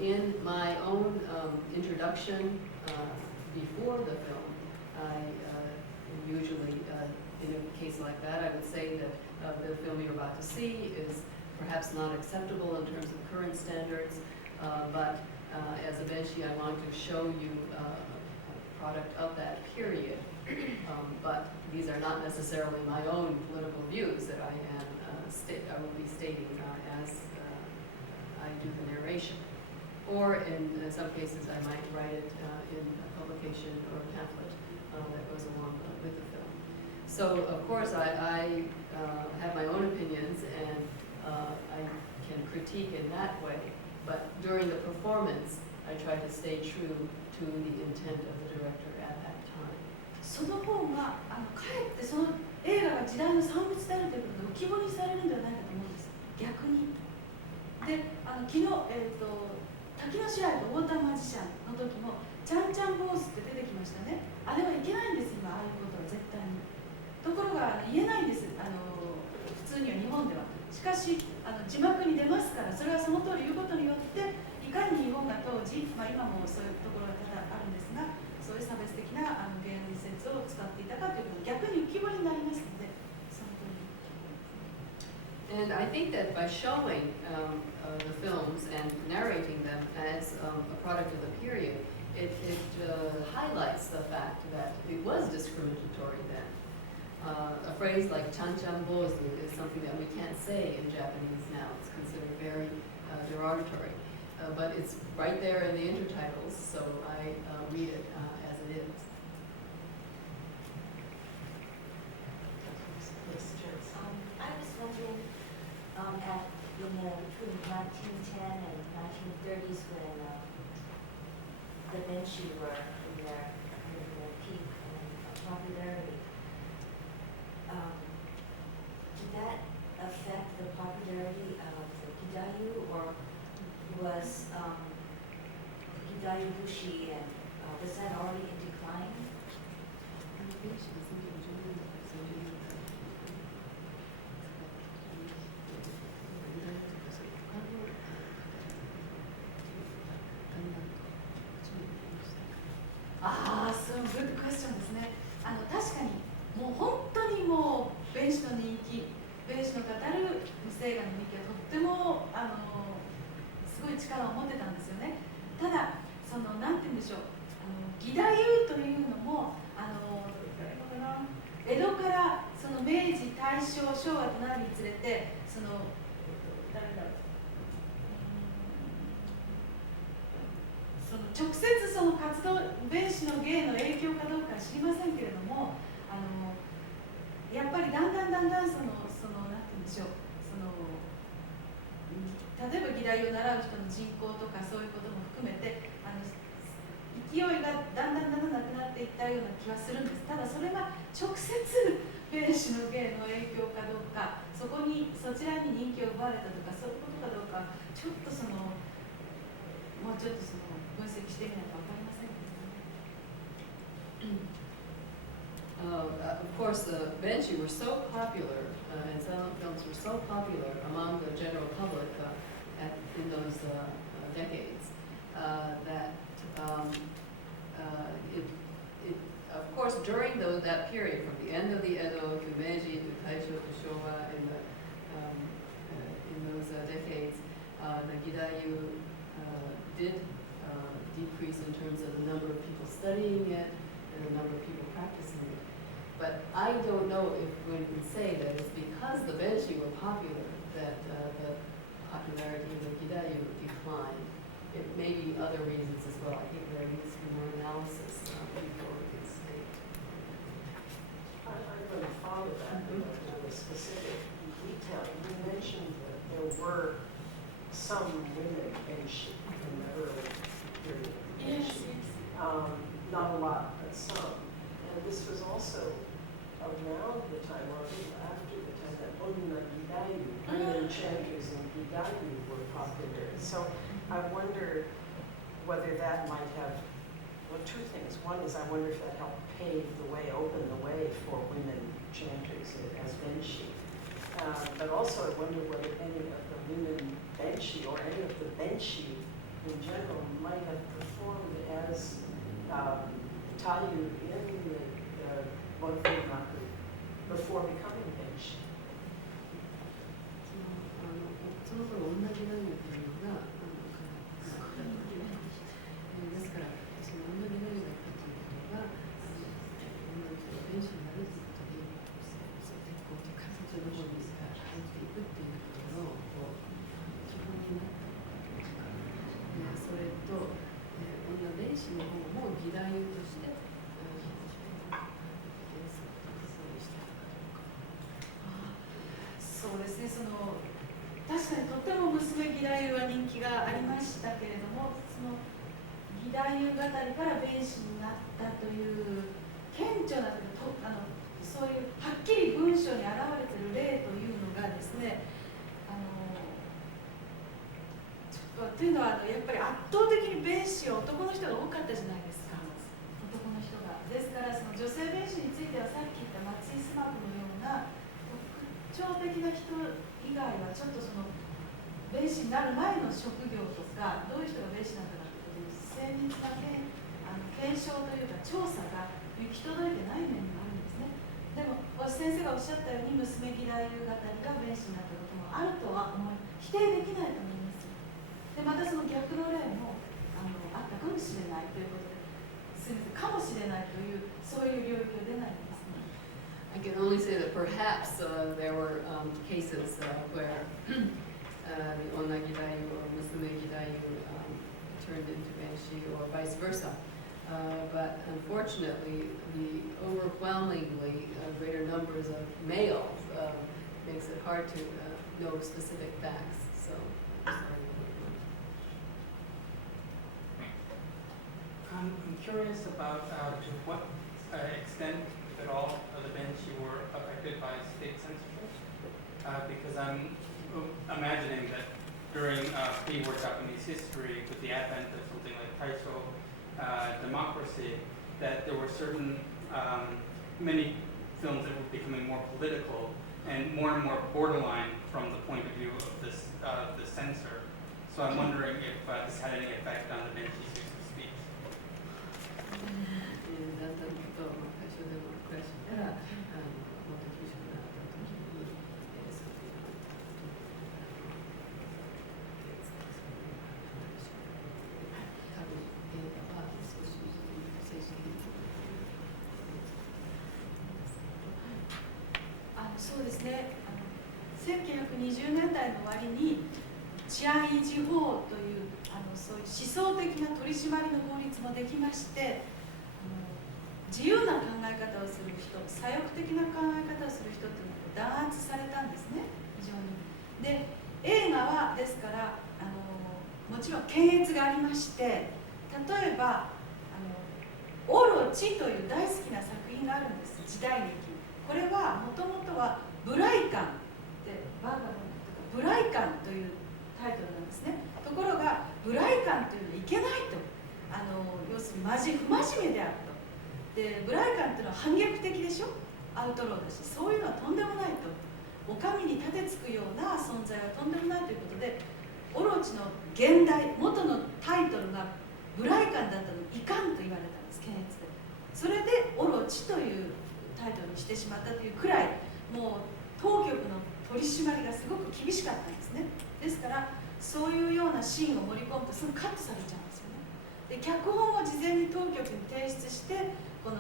in my own introduction before the film, I usually, in a case like that, I would say that the film you're about to see is perhaps not acceptable in terms of current standards, but as a benshi, I want to show you a product of that period. But these are not necessarily my own political views that I will be stating as I do the narration. Or in some cases, I might write it in a publication or a pamphlet that goes along with the film. So, of course, I have my own opinions, and I can critique in that way. But during the performance, I try to stay true to the intent of the director at that time. その方がかえってその映画が時代の産物であるということが浮き彫りにされるんではないかと思うんです。逆に。で、昨日、滝の支配とウォーターマジシャンの時もちゃんちゃん坊主って出てきましたね。あれはいけないんです今、ああいうことは絶対に。ところが言えないんです。普通には日本では。しかし字幕に出ますから、それはその通り言うことによっていかに日本が当時、今もそういうところが多々あるんですが、そういう差別的な言説を使っていたかということ逆に浮き彫りになりますので、その通り。 And I think that by showing the films and narrating them as a product of the period, it highlights the fact that it was discriminatory then. A phrase like "chanchan bozu" is something that we can't say in Japanese now. It's considered very derogatory. But it's right there in the intertitles, so I read it as it is. I was wondering, between 1910 and 1930s, when the benshi were in their peak and popularity, did that affect the popularity of the Gidayu, or was Gidayu Bushi and was that already in decline? Good question ですね。確かにもう本当にもう弁士の人気、弁士の語る無声画の人気はとってもすごい力を持ってたんですよね。ただなんて言うんでしょう、義太夫というのも江戸から明治、大正、昭和となるにつれて誰だろう。直接活動、弁士の芸の影響かどうかは知りませんけれども、やっぱりだんだんなんて言うんでしょう、例えば義太夫を習う人の人口とかそういうことも含めて勢いがだんだんなくなっていったような気はするんです。ただそれが直接弁士の芸の影響かどうか、そちらに人気を奪われたとかそういうことかどうか、ちょっともうちょっと分析してみないとわかりませんけどね。Of course, the benshi were so popular, and silent films were so popular among the general public in those decades that of course, during that period, from the end of the Edo to Meiji to Taisho to Showa, in those decades, the Gidayu did decrease in terms of the number of people studying it, number of people practicing it. But I don't know if we can say that it's because the Benshi were popular that the popularity of the Gidayu declined. It may be other reasons as well. I think there needs to be more analysis before we can say. I really thought of that in a specific detail. You mentioned that there were some women Benshi in the early period of Benshi. Not a lot, but some. And this was also around the time, or a little after the time, that Onna Gidayu, women chanters in Gidayu were popular. So I wonder whether that might have, well, two things. One is I wonder if that helped pave the way, open the way for women chanters as Benshi. But also I wonder whether any of the women Benshi or any of the Benshi in general might have performed as Tayu in the Bonfunaku before becoming Benshi. そもそも同じなんだというのがですからその同じなんだったということが練習になるということで鉄鋼というかそっちの方に入っていくっていうことの基本になったのかとかそれと女練習の方も義太夫としてそうですね、確かにとても娘義太夫は人気がありましたけれども、その義太夫語りから弁士になったという顕著なそういうはっきり文章に表れている例というのがですね、というのはやっぱり圧倒的に弁士は男の人が多かったじゃないですか、男の人が。ですからその女性弁士についてはさっき言った松井須磨子のような特徴的な人以外はちょっとその弁士になる前の職業とかどういう人が弁士なんだかという精密な検証というか調査が行き届いてない面があるんですね。でも先生がおっしゃったように娘義太夫語りが弁士になったこともあるとは否定できないと思います。でまたその逆の例もあったかもしれないということですみません、かもしれないというそういう領域が出ないんですね。I can only say that perhaps there were cases where the Onna Gidayu or Musume Gidayu turned into Benshi or vice versa. But unfortunately, the overwhelmingly greater numbers of males makes it hard to know specific facts. So, I'm sorry. I'm curious about to what extent, if at all, the Benshi were affected by state censorship, because I'm imagining that during pre-war Japanese history, with the advent of something like Taisho democracy, that there were certain many films that were becoming more political and more borderline from the point of view of this the censor. So I'm wondering if this had any effect on the Benshi's use of speech. だんだんと会社でもクラシックからもっと厳しくなった時にそういう多分映画は少し政治的にそうですね、1920年代の終わりに治安維持法というそういう思想的な取り締まりの法律もできまして、自由な考え方をする人、左翼的な考え方をする人というのが弾圧されたんですね、非常に。で、映画はですからもちろん検閲がありまして、例えばオロチという大好きな作品があるんです、時代劇。これはもともとはブライカンでバーバロンとかブライカンというタイトルなんですね。ところがブライカンというのはいけないと、要するに不真面目であると。でブライカンというのは反逆的でしょ、アウトローだし、そういうのはとんでもないと、お上に立てつくような存在はとんでもないということで、オロチの現代元のタイトルがブライカンだったのにいかんと言われたんです、検閲で。それでオロチというタイトルにしてしまったというくらい、もう当局の取り締まりがすごく厳しかったんですね。ですからそういうようなシーンを盛り込むとすぐカットされちゃうんですよね。で脚本を事前に当局に提出してこの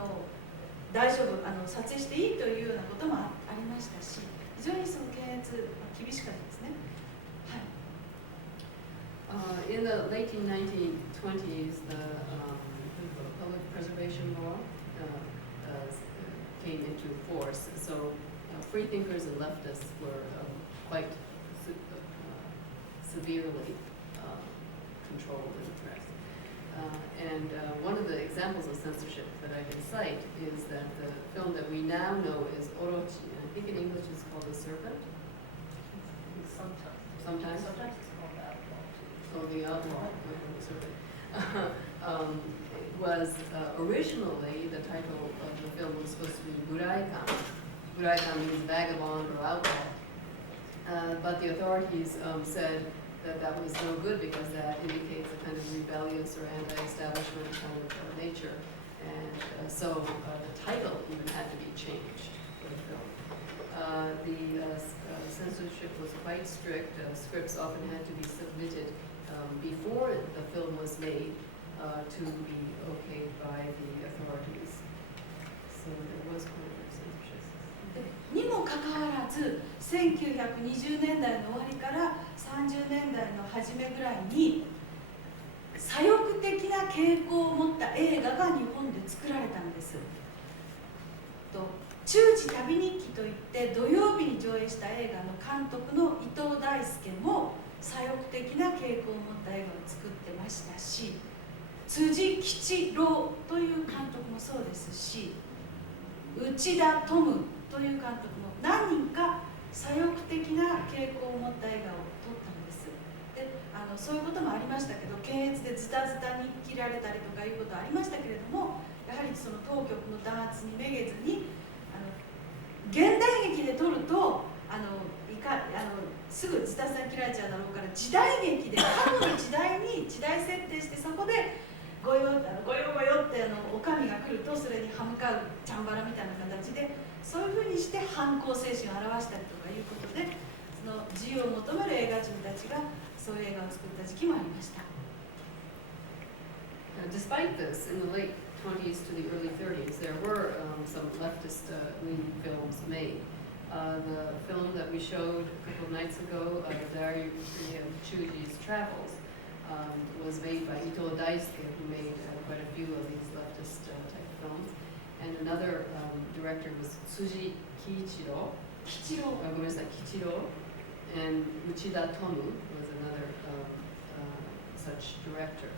大丈夫撮影していいというようなこともありましたし、非常にその検閲厳しかったですね。はい。In the late 1920s, the public preservation law came into force. So free thinkers and leftists were quite severely controlled and oppressed. And one of the examples of censorship that I can cite is that the film that we now know is Orochi. I think in English it's called The Serpent. Sometimes? Sometimes it's called outlaw too. Oh, The Outlaw, The Serpent. It was originally the title of the film was supposed to be Buraikan. Buraikan means vagabond or outlaw. But the authorities said that that was no good because that indicates a kind of rebellious or anti-establishment kind of nature. And so the title even had to be changed for the film. The censorship was quite strict. Scripts often had to be submitted before the film was made to be okayed by the authorities. So there was quite a censorship. にもかかわらず1920年代の終わりから30年代の初めぐらいに左翼的な傾向を持った映画が日本で作られたんです。中時旅日記といって土曜日に上映した映画の監督の伊藤大輔も左翼的な傾向を持った映画を作ってましたし、辻吉郎という監督もそうですし、内田トムという監督も何人か左翼的な傾向を持った映画を撮ったんです。でそういうこともありましたけど、検閲でズタズタに切られたりとかいうことありましたけれども、やはりその当局の弾圧にめげずに現代劇で撮るとすぐズタズタに切られちゃうだろうから、時代劇で過去の時代に時代設定して、そこでごよってお上が来るとそれに歯向かうチャンバラみたいな形で、そういうふうにして反抗精神を表したりとかいうことで、その自由を求める映画人たちがそういう映画を作った時期もありました。Despite this, in the late 20s to the early 30s, there were some leftist leaning films made. The film that we showed a couple of nights ago, The Diary of Chuji's Travels, was made by Ito Daisuke, who made quite a few of these leftist type films. And another director was Tsuji Kiichiro. Kichiro. And Uchida Tomu was another such director.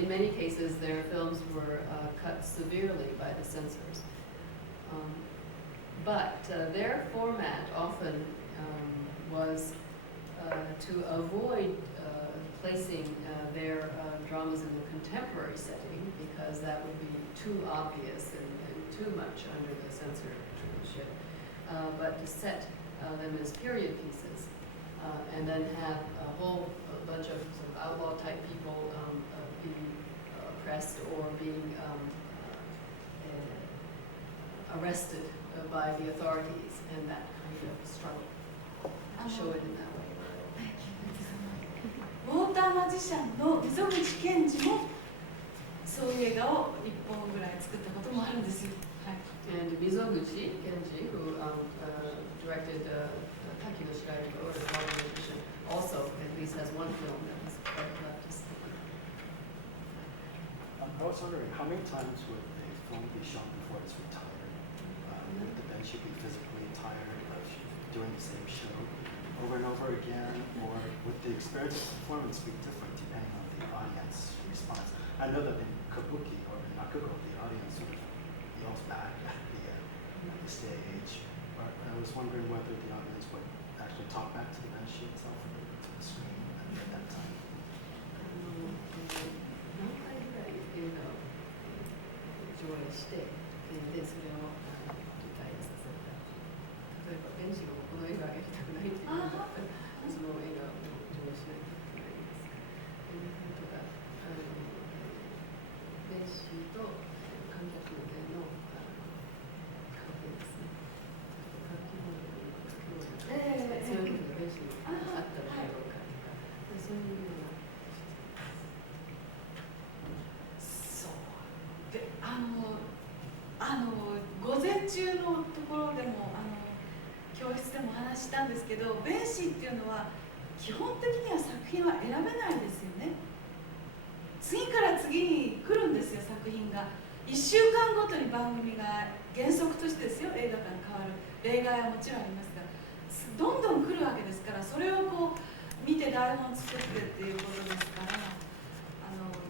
In many cases, their films were cut severely by the censors. But their format often was to avoid placing their dramas in the contemporary setting, because that would be too obvious and too much under the censorship, but to set them as period pieces, and then have a whole bunch of sort of outlaw type people being oppressed or being arrested by the authorities, and that kind of struggle. Show it in that way. ウォーターマジシャンの溝口健二もそういう映画を1本ぐらい作ったこともあるんですよ。はい、And Mizoguchi Kenji, who directed Taki no Shirai or the Modern Edition, also at least has one film that was quite leftist. I was wondering, how many times would a film be shown before it's retired? Would the bench be physically tired of doing the same show over and over again, or would the experience of performance be different depending on the audience response? I know that in Kabuki or in Rakugo, the audience sort of yells back at the stage, but I was wondering whether the audience would actually talk back to the bench itself or to the screen at that time. 上映して、でそれを理解させた。例えばベンチがこの映画やりたくないっていうのだったら、その映画を上映しないといけないんです。とかベンチと観客の関係ですね。そういうのがベンチにあったらどうかとか、そういうような。午前中のところでも教室でもお話ししたんですけど、弁士っていうのは基本的には作品は選べないですよね。次から次に来るんですよ、作品が。1週間ごとに番組が原則としてですよ、映画館変わる例外はもちろんありますが、どんどん来るわけですから、それをこう見て台本作ってっていうことですから、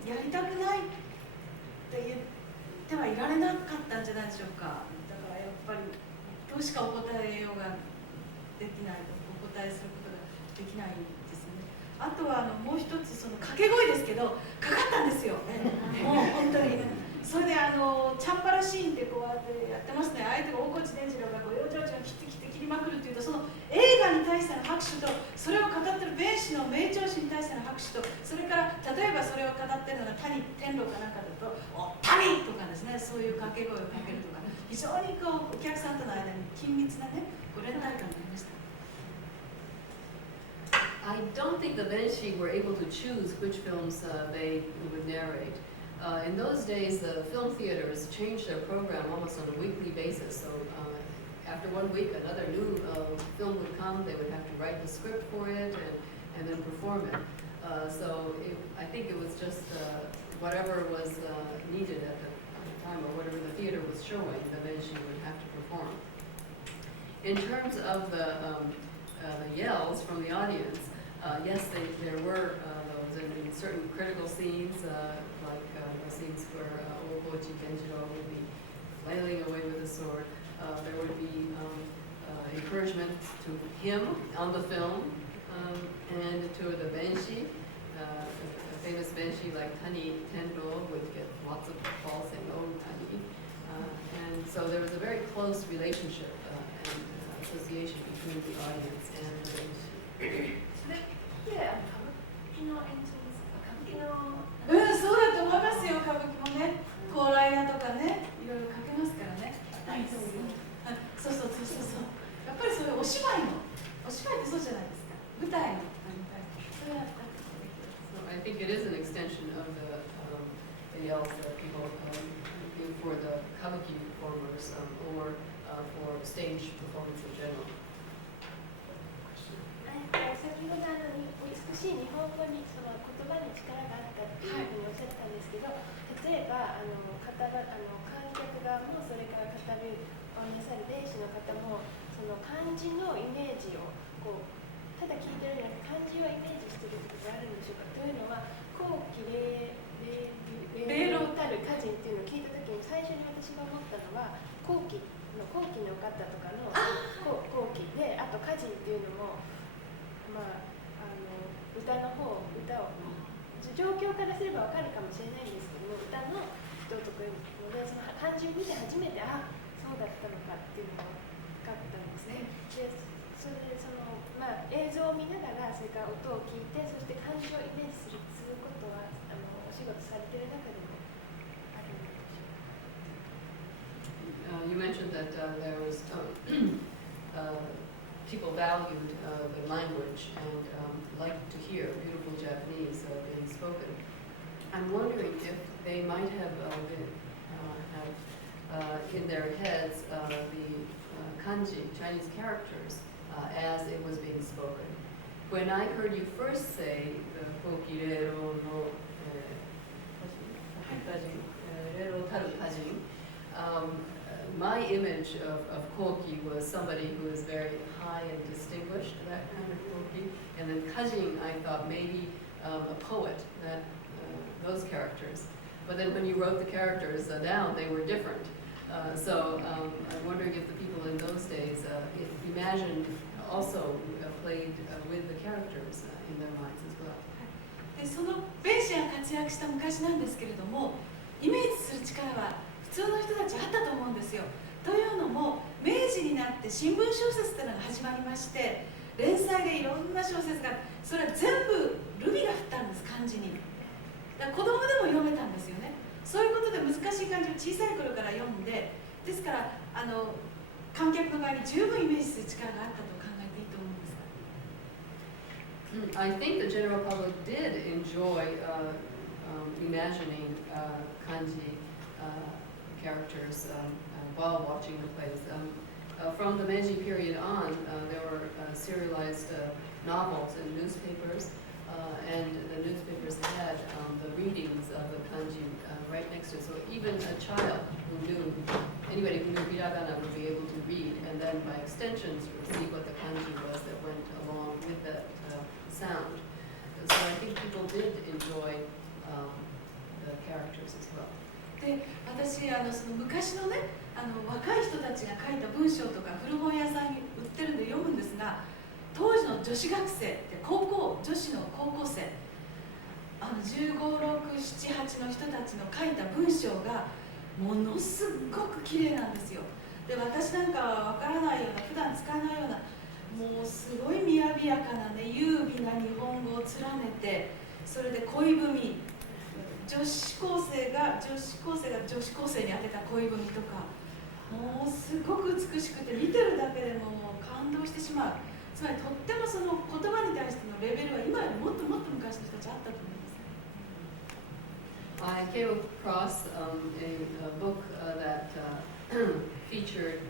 やりたくないって言ってはいられなかったんじゃないでしょうか。だからやっぱりとしかお答えようができない、お答えすることができないんですよね。あとはもう一つ、その掛け声ですけどかかったんですよ、もう本当に。それでチャンバラシーンってこうやってやってますね。相手が大河内伝次郎がこう養生地を切りまくるというと、その映画に対しての拍手と、それを語ってる弁士の名調子に対しての拍手と、それから例えばそれを語ってるのが谷天禄かなんかだと「お谷!」とかですね、そういう掛け声をかけるとか、非常にこうお客さんとの間に緊密なね、連帯感がありました。I don't think the Benshi were able to choose which films they would narrate. In those days, the film theaters changed their program almost on a weekly basis. So after 1 week, another new film would come. They would have to write the script for it and then perform it. I think it was just whatever was needed at the time, or whatever the theater was showing, the Benshi would have to perform. In terms of the yells from the audience, yes, there were those in certain critical scenes, like the scenes where Ogochi Genjiro would be flailing away with a sword. There would be encouragement to him on the film and to the Benshi. A famous Benshi like Tani Tendo would get lots of calls saying, "Oh, Tani." And so there was a very close relationship and association between the audience and the Benshi. そうだと思いますよ。歌舞伎もね、高麗屋とかね、いろいろかけますからね。そう。やっぱりそういうお芝居ってそうじゃないですか。舞台のそれは So I think it is an extension of the yells that people do for the kabuki performers or for stage performance in general. 先ほど美しい日本語にその言葉に力があったっていうふうにおっしゃったんですけど、例えば観客側もそれから語るお話しされる弁士の方もその漢字のイメージをこうただ聞いてるんじゃなくて漢字をイメージしてるってことがあるんでしょうか。というのは後期霊老たる歌人っていうのを聞いた時に最初に私が思ったのは後期の方とかの後期で、あと歌人っていうのも歌を状況からすれば分かるかもしれないんですけども、歌の人とかいうのでその漢字を見て初めてそうだったのかっていうのが分かったんですね。でそれで映像を見ながらそれから音を聞いて、そして漢字をイメージすることはお仕事されてる中でもあるんでしょうか。You mentioned that there was people valued the language and liked to hear beautiful Japanese being spoken. I'm wondering if they might have in their heads the kanji, Chinese characters, as it was being spoken. When I heard you first say the kokirero no rero taru kajin, my image of koki was somebody who is very high and distinguished, that kind of koki. And then kajin, I thought maybe a poet, those characters. But then when you wrote the characters down, they were different. So I'm wondering if the people in those days imagined, also played with the characters in their minds as well. でその弁士が活躍した昔なんですけれども、イメージする力は普通の人たちあったと思うんですよ。というのも明治になって新聞小説というのが始まりまして、連載でいろんな小説がそれは全部ルビが振ったんです、漢字に。だから子供でも読めたんですよね。そういうことで難しい漢字を小さい頃から読んで、ですから観客の場合に十分イメージする力があったと考えていいと思うんです。I think the general public did enjoy imagining kanji characters while watching the plays. From the Meiji period on, there were serialized novels in newspapers, and the newspapers had the readings of the kanji right next to it. So even a child who knew, anybody who knew hiragana would be able to read, and then by extension sort of see what the kanji was that went along with that sound. So I think people did enjoy the characters as well. で、私その昔のね、若い人たちが書いた文章とか古本屋さんに売ってるんで読むんですが、当時の女子学生で女子の高校生、15、6、7、8の人たちの書いた文章がものすごく綺麗なんですよ。で、私なんかはわからないような、普段使わないような、もうすごい雅やかなね、優美な日本語を連ねて、それで恋文、女子高生が女子高生に当てた恋文とか、もうすごく美しくて見てるだけでももう感動してしまう。つまりとってもその言葉に対してのレベルは今よりもっともっと昔の人たちあったと思います。I came across a book that featured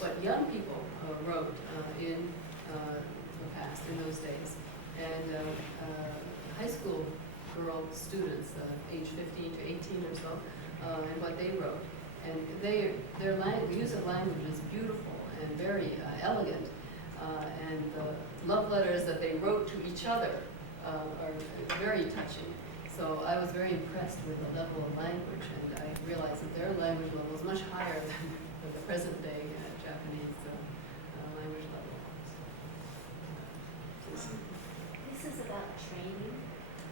what young people wrote in the past, in those days. And high school girl students, age 15 to 18 or so, and what they wrote. And their use of language is beautiful and very elegant. And the love letters that they wrote to each other are very touching. So I was very impressed with the level of language, and I realized that their language level is much higher than the present day Japanese language level. This is about training.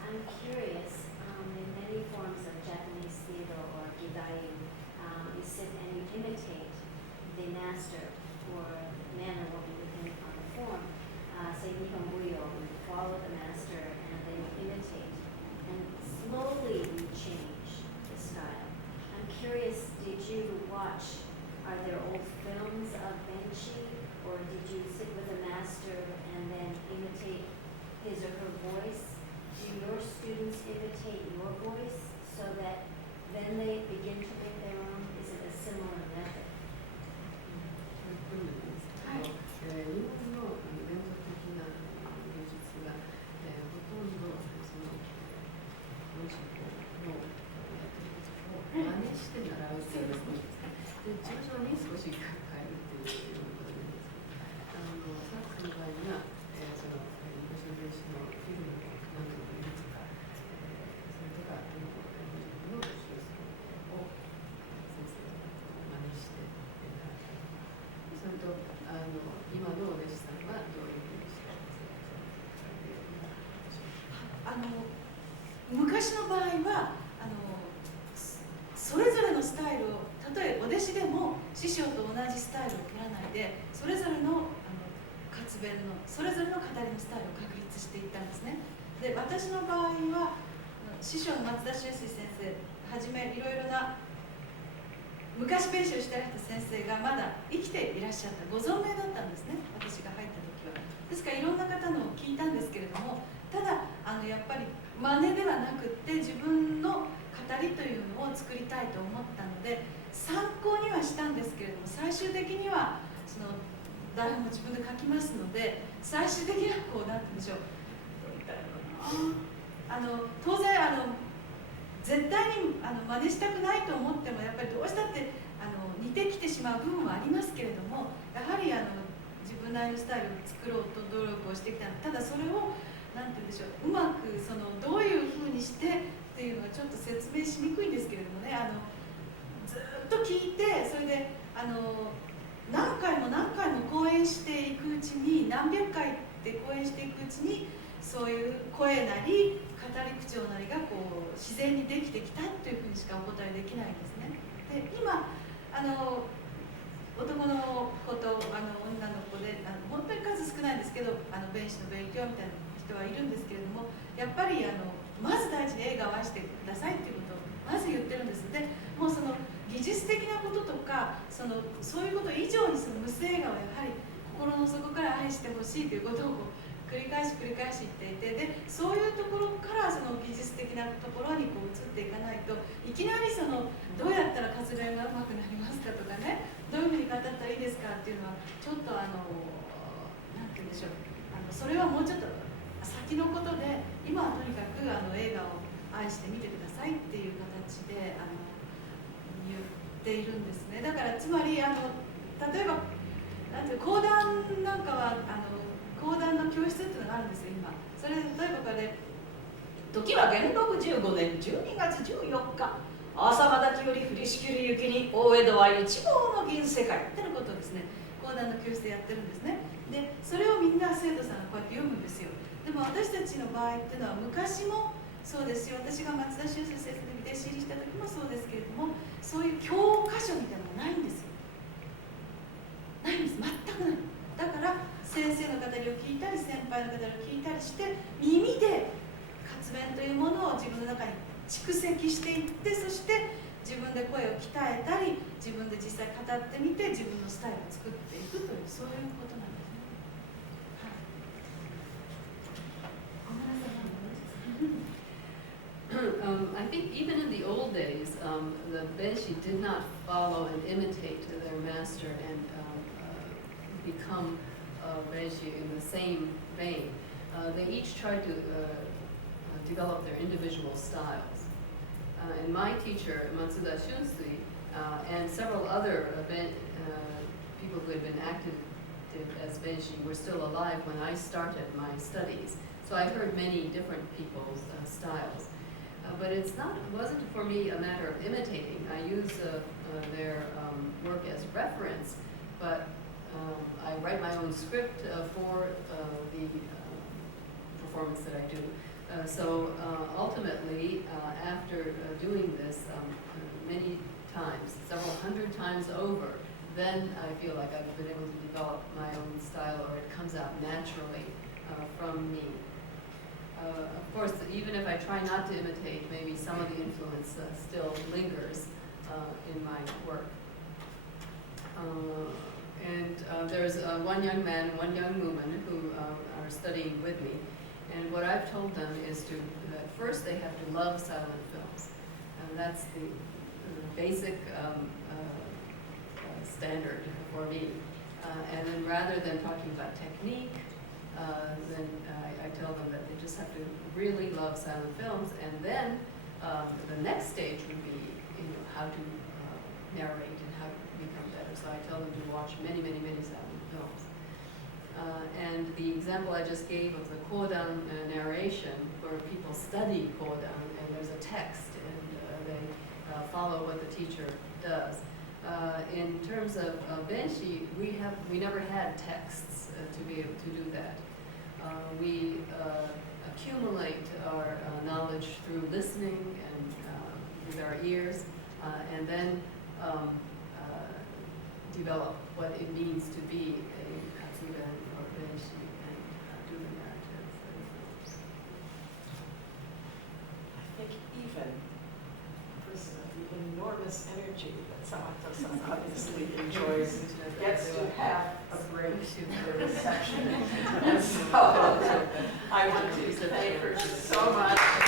I'm curious, in many forms of Japanese theater or gidayu, you sit and you imitate the master or man or woman depending on the form. Say Nihon Muyo, you follow the master and then you imitate. And slowly you change the style. I'm curious, did you watch, are there old films of Benshi, or did you sit with a master and then imitate his or her voice? Do your students imitate your voice so that then they begin to make their own? Is it a similar method? はい。日本の連続的な芸術が、ほとんどその文章の真似して習うっていうことですね。で、徐々に少し変えるっていうことなんですけど、サックスの場合には、その昔の電子のフィルムの何度もいくつか、それとかの修正を先生が真似して習ったり、それと今のお弟子さんはどういうふうにして昔の場合はそれぞれのスタイルを、たとえお弟子でも師匠と同じスタイルを取らないで、それぞれの活弁のそれぞれの語りのスタイルを確立していったんですね。で、私の場合は師匠の松田俊水先生はじめいろいろな昔弁士をしてらした先生がまだ生きていらっしゃった、ご存命だったんですね、私が入った時は。ですからいろんな方のを聞いたんですけれども、ただやっぱり真似ではなくって自分の語りというのを作りたいと思ったので、参考にはしたんですけれども、最終的にはその台本も自分で書きますので、最終的にはこうなんて言うんでしょう、どう言ったらいいのかな、当然絶対に真似したくないと思っても、やっぱりどうしたって似てきてしまう部分はありますけれども、やはり自分なりのスタイルを作ろうと努力をしてきた。ただそれをなんて言うんでしょう、うまくどういうふうにしてっていうのはちょっと説明しにくいんですけれどもね、ずっと聞いて、それで何回も何回も講演していくうちに、何百回って講演していくうちに、そういう声なり語り口調なりがこう自然にできてきたというふうにしかお答えできないんですね。で、今男の子と女の子で本当に数少ないんですけど、弁士の勉強みたいな人はいるんですけれども、やっぱりまず第一に映画を愛してくださいっていうことをまず言ってるんです。で、もうその技術的なこととかそういうこと以上にその無声映画をやはり心の底から愛してほしいということを語繰り返し言っていて、でそういうところからその技術的なところにこう移っていかないと、いきなりそのどうやったら活弁がうまくなりますかとかね、どういうふうに語ったらいいですかっていうのはちょっとなんて言うんでしょう、それはもうちょっと先のことで、今はとにかく映画を愛して見てくださいっていう形で言っているんですね。だからつまり例えばなんていう講談なんかは講談の教室っていうのがあるんですよ今。それで例えばこれ時は元禄15年12月14日朝まだきより降りしきる雪に大江戸は一望の銀世界ってなことをですね、講談の教室でやってるんですね。でそれをみんな生徒さんがこうやって読むんですよ。でも私たちの場合っていうのは昔もそうですよ、私が松田修正先生に弟子入りした時もそうですけれども、そういう教科書みたいなのがないんですよ。ないんです、全くない。だから先生の語りを聞いたり先輩の語りを聞いたりして耳で活弁というものを自分の中に蓄積していって、そして自分で声を鍛えたり自分で実際語ってみて自分のスタイルを作っていくという、そういうことなんですね。I think even in the old days, the benshi did not follow and imitate their master and become benshi in the same vein. They each tried to develop their individual styles. And my teacher, Matsuda Shunsui, and several other people who had been active as benshi were still alive when I started my studies. So I heard many different people's styles. But it wasn't for me a matter of imitating. I use their work as reference, but I write my own script for the performance that I do. So ultimately, after doing this many times, several hundred times over, then I feel like I've been able to develop my own style, or it comes out naturally from me. Of course, even if I try not to imitate, maybe some of the influence still lingers in my work. There's one young man and one young woman who are studying with me, and what I've told them is that first they have to love silent films. That's the basic standard for me. And then rather than talking about technique, then I tell them that they just have to really love silent films, and then the next stage would be, how to narrate and how to become better. So I tell them to watch many silent films. And the example I just gave of the kodan narration, where people study kodan and there's a text and they follow what the teacher does. In terms of benshi, we never had texts to be able to do that. We accumulate our knowledge through listening and with our ears, and then develop what it means to be a katsuben or benshi and do the narrative. I think even this the enormous energy that Samato-san obviously enjoys gets to have a break in the reception. And so I want to thank her so much.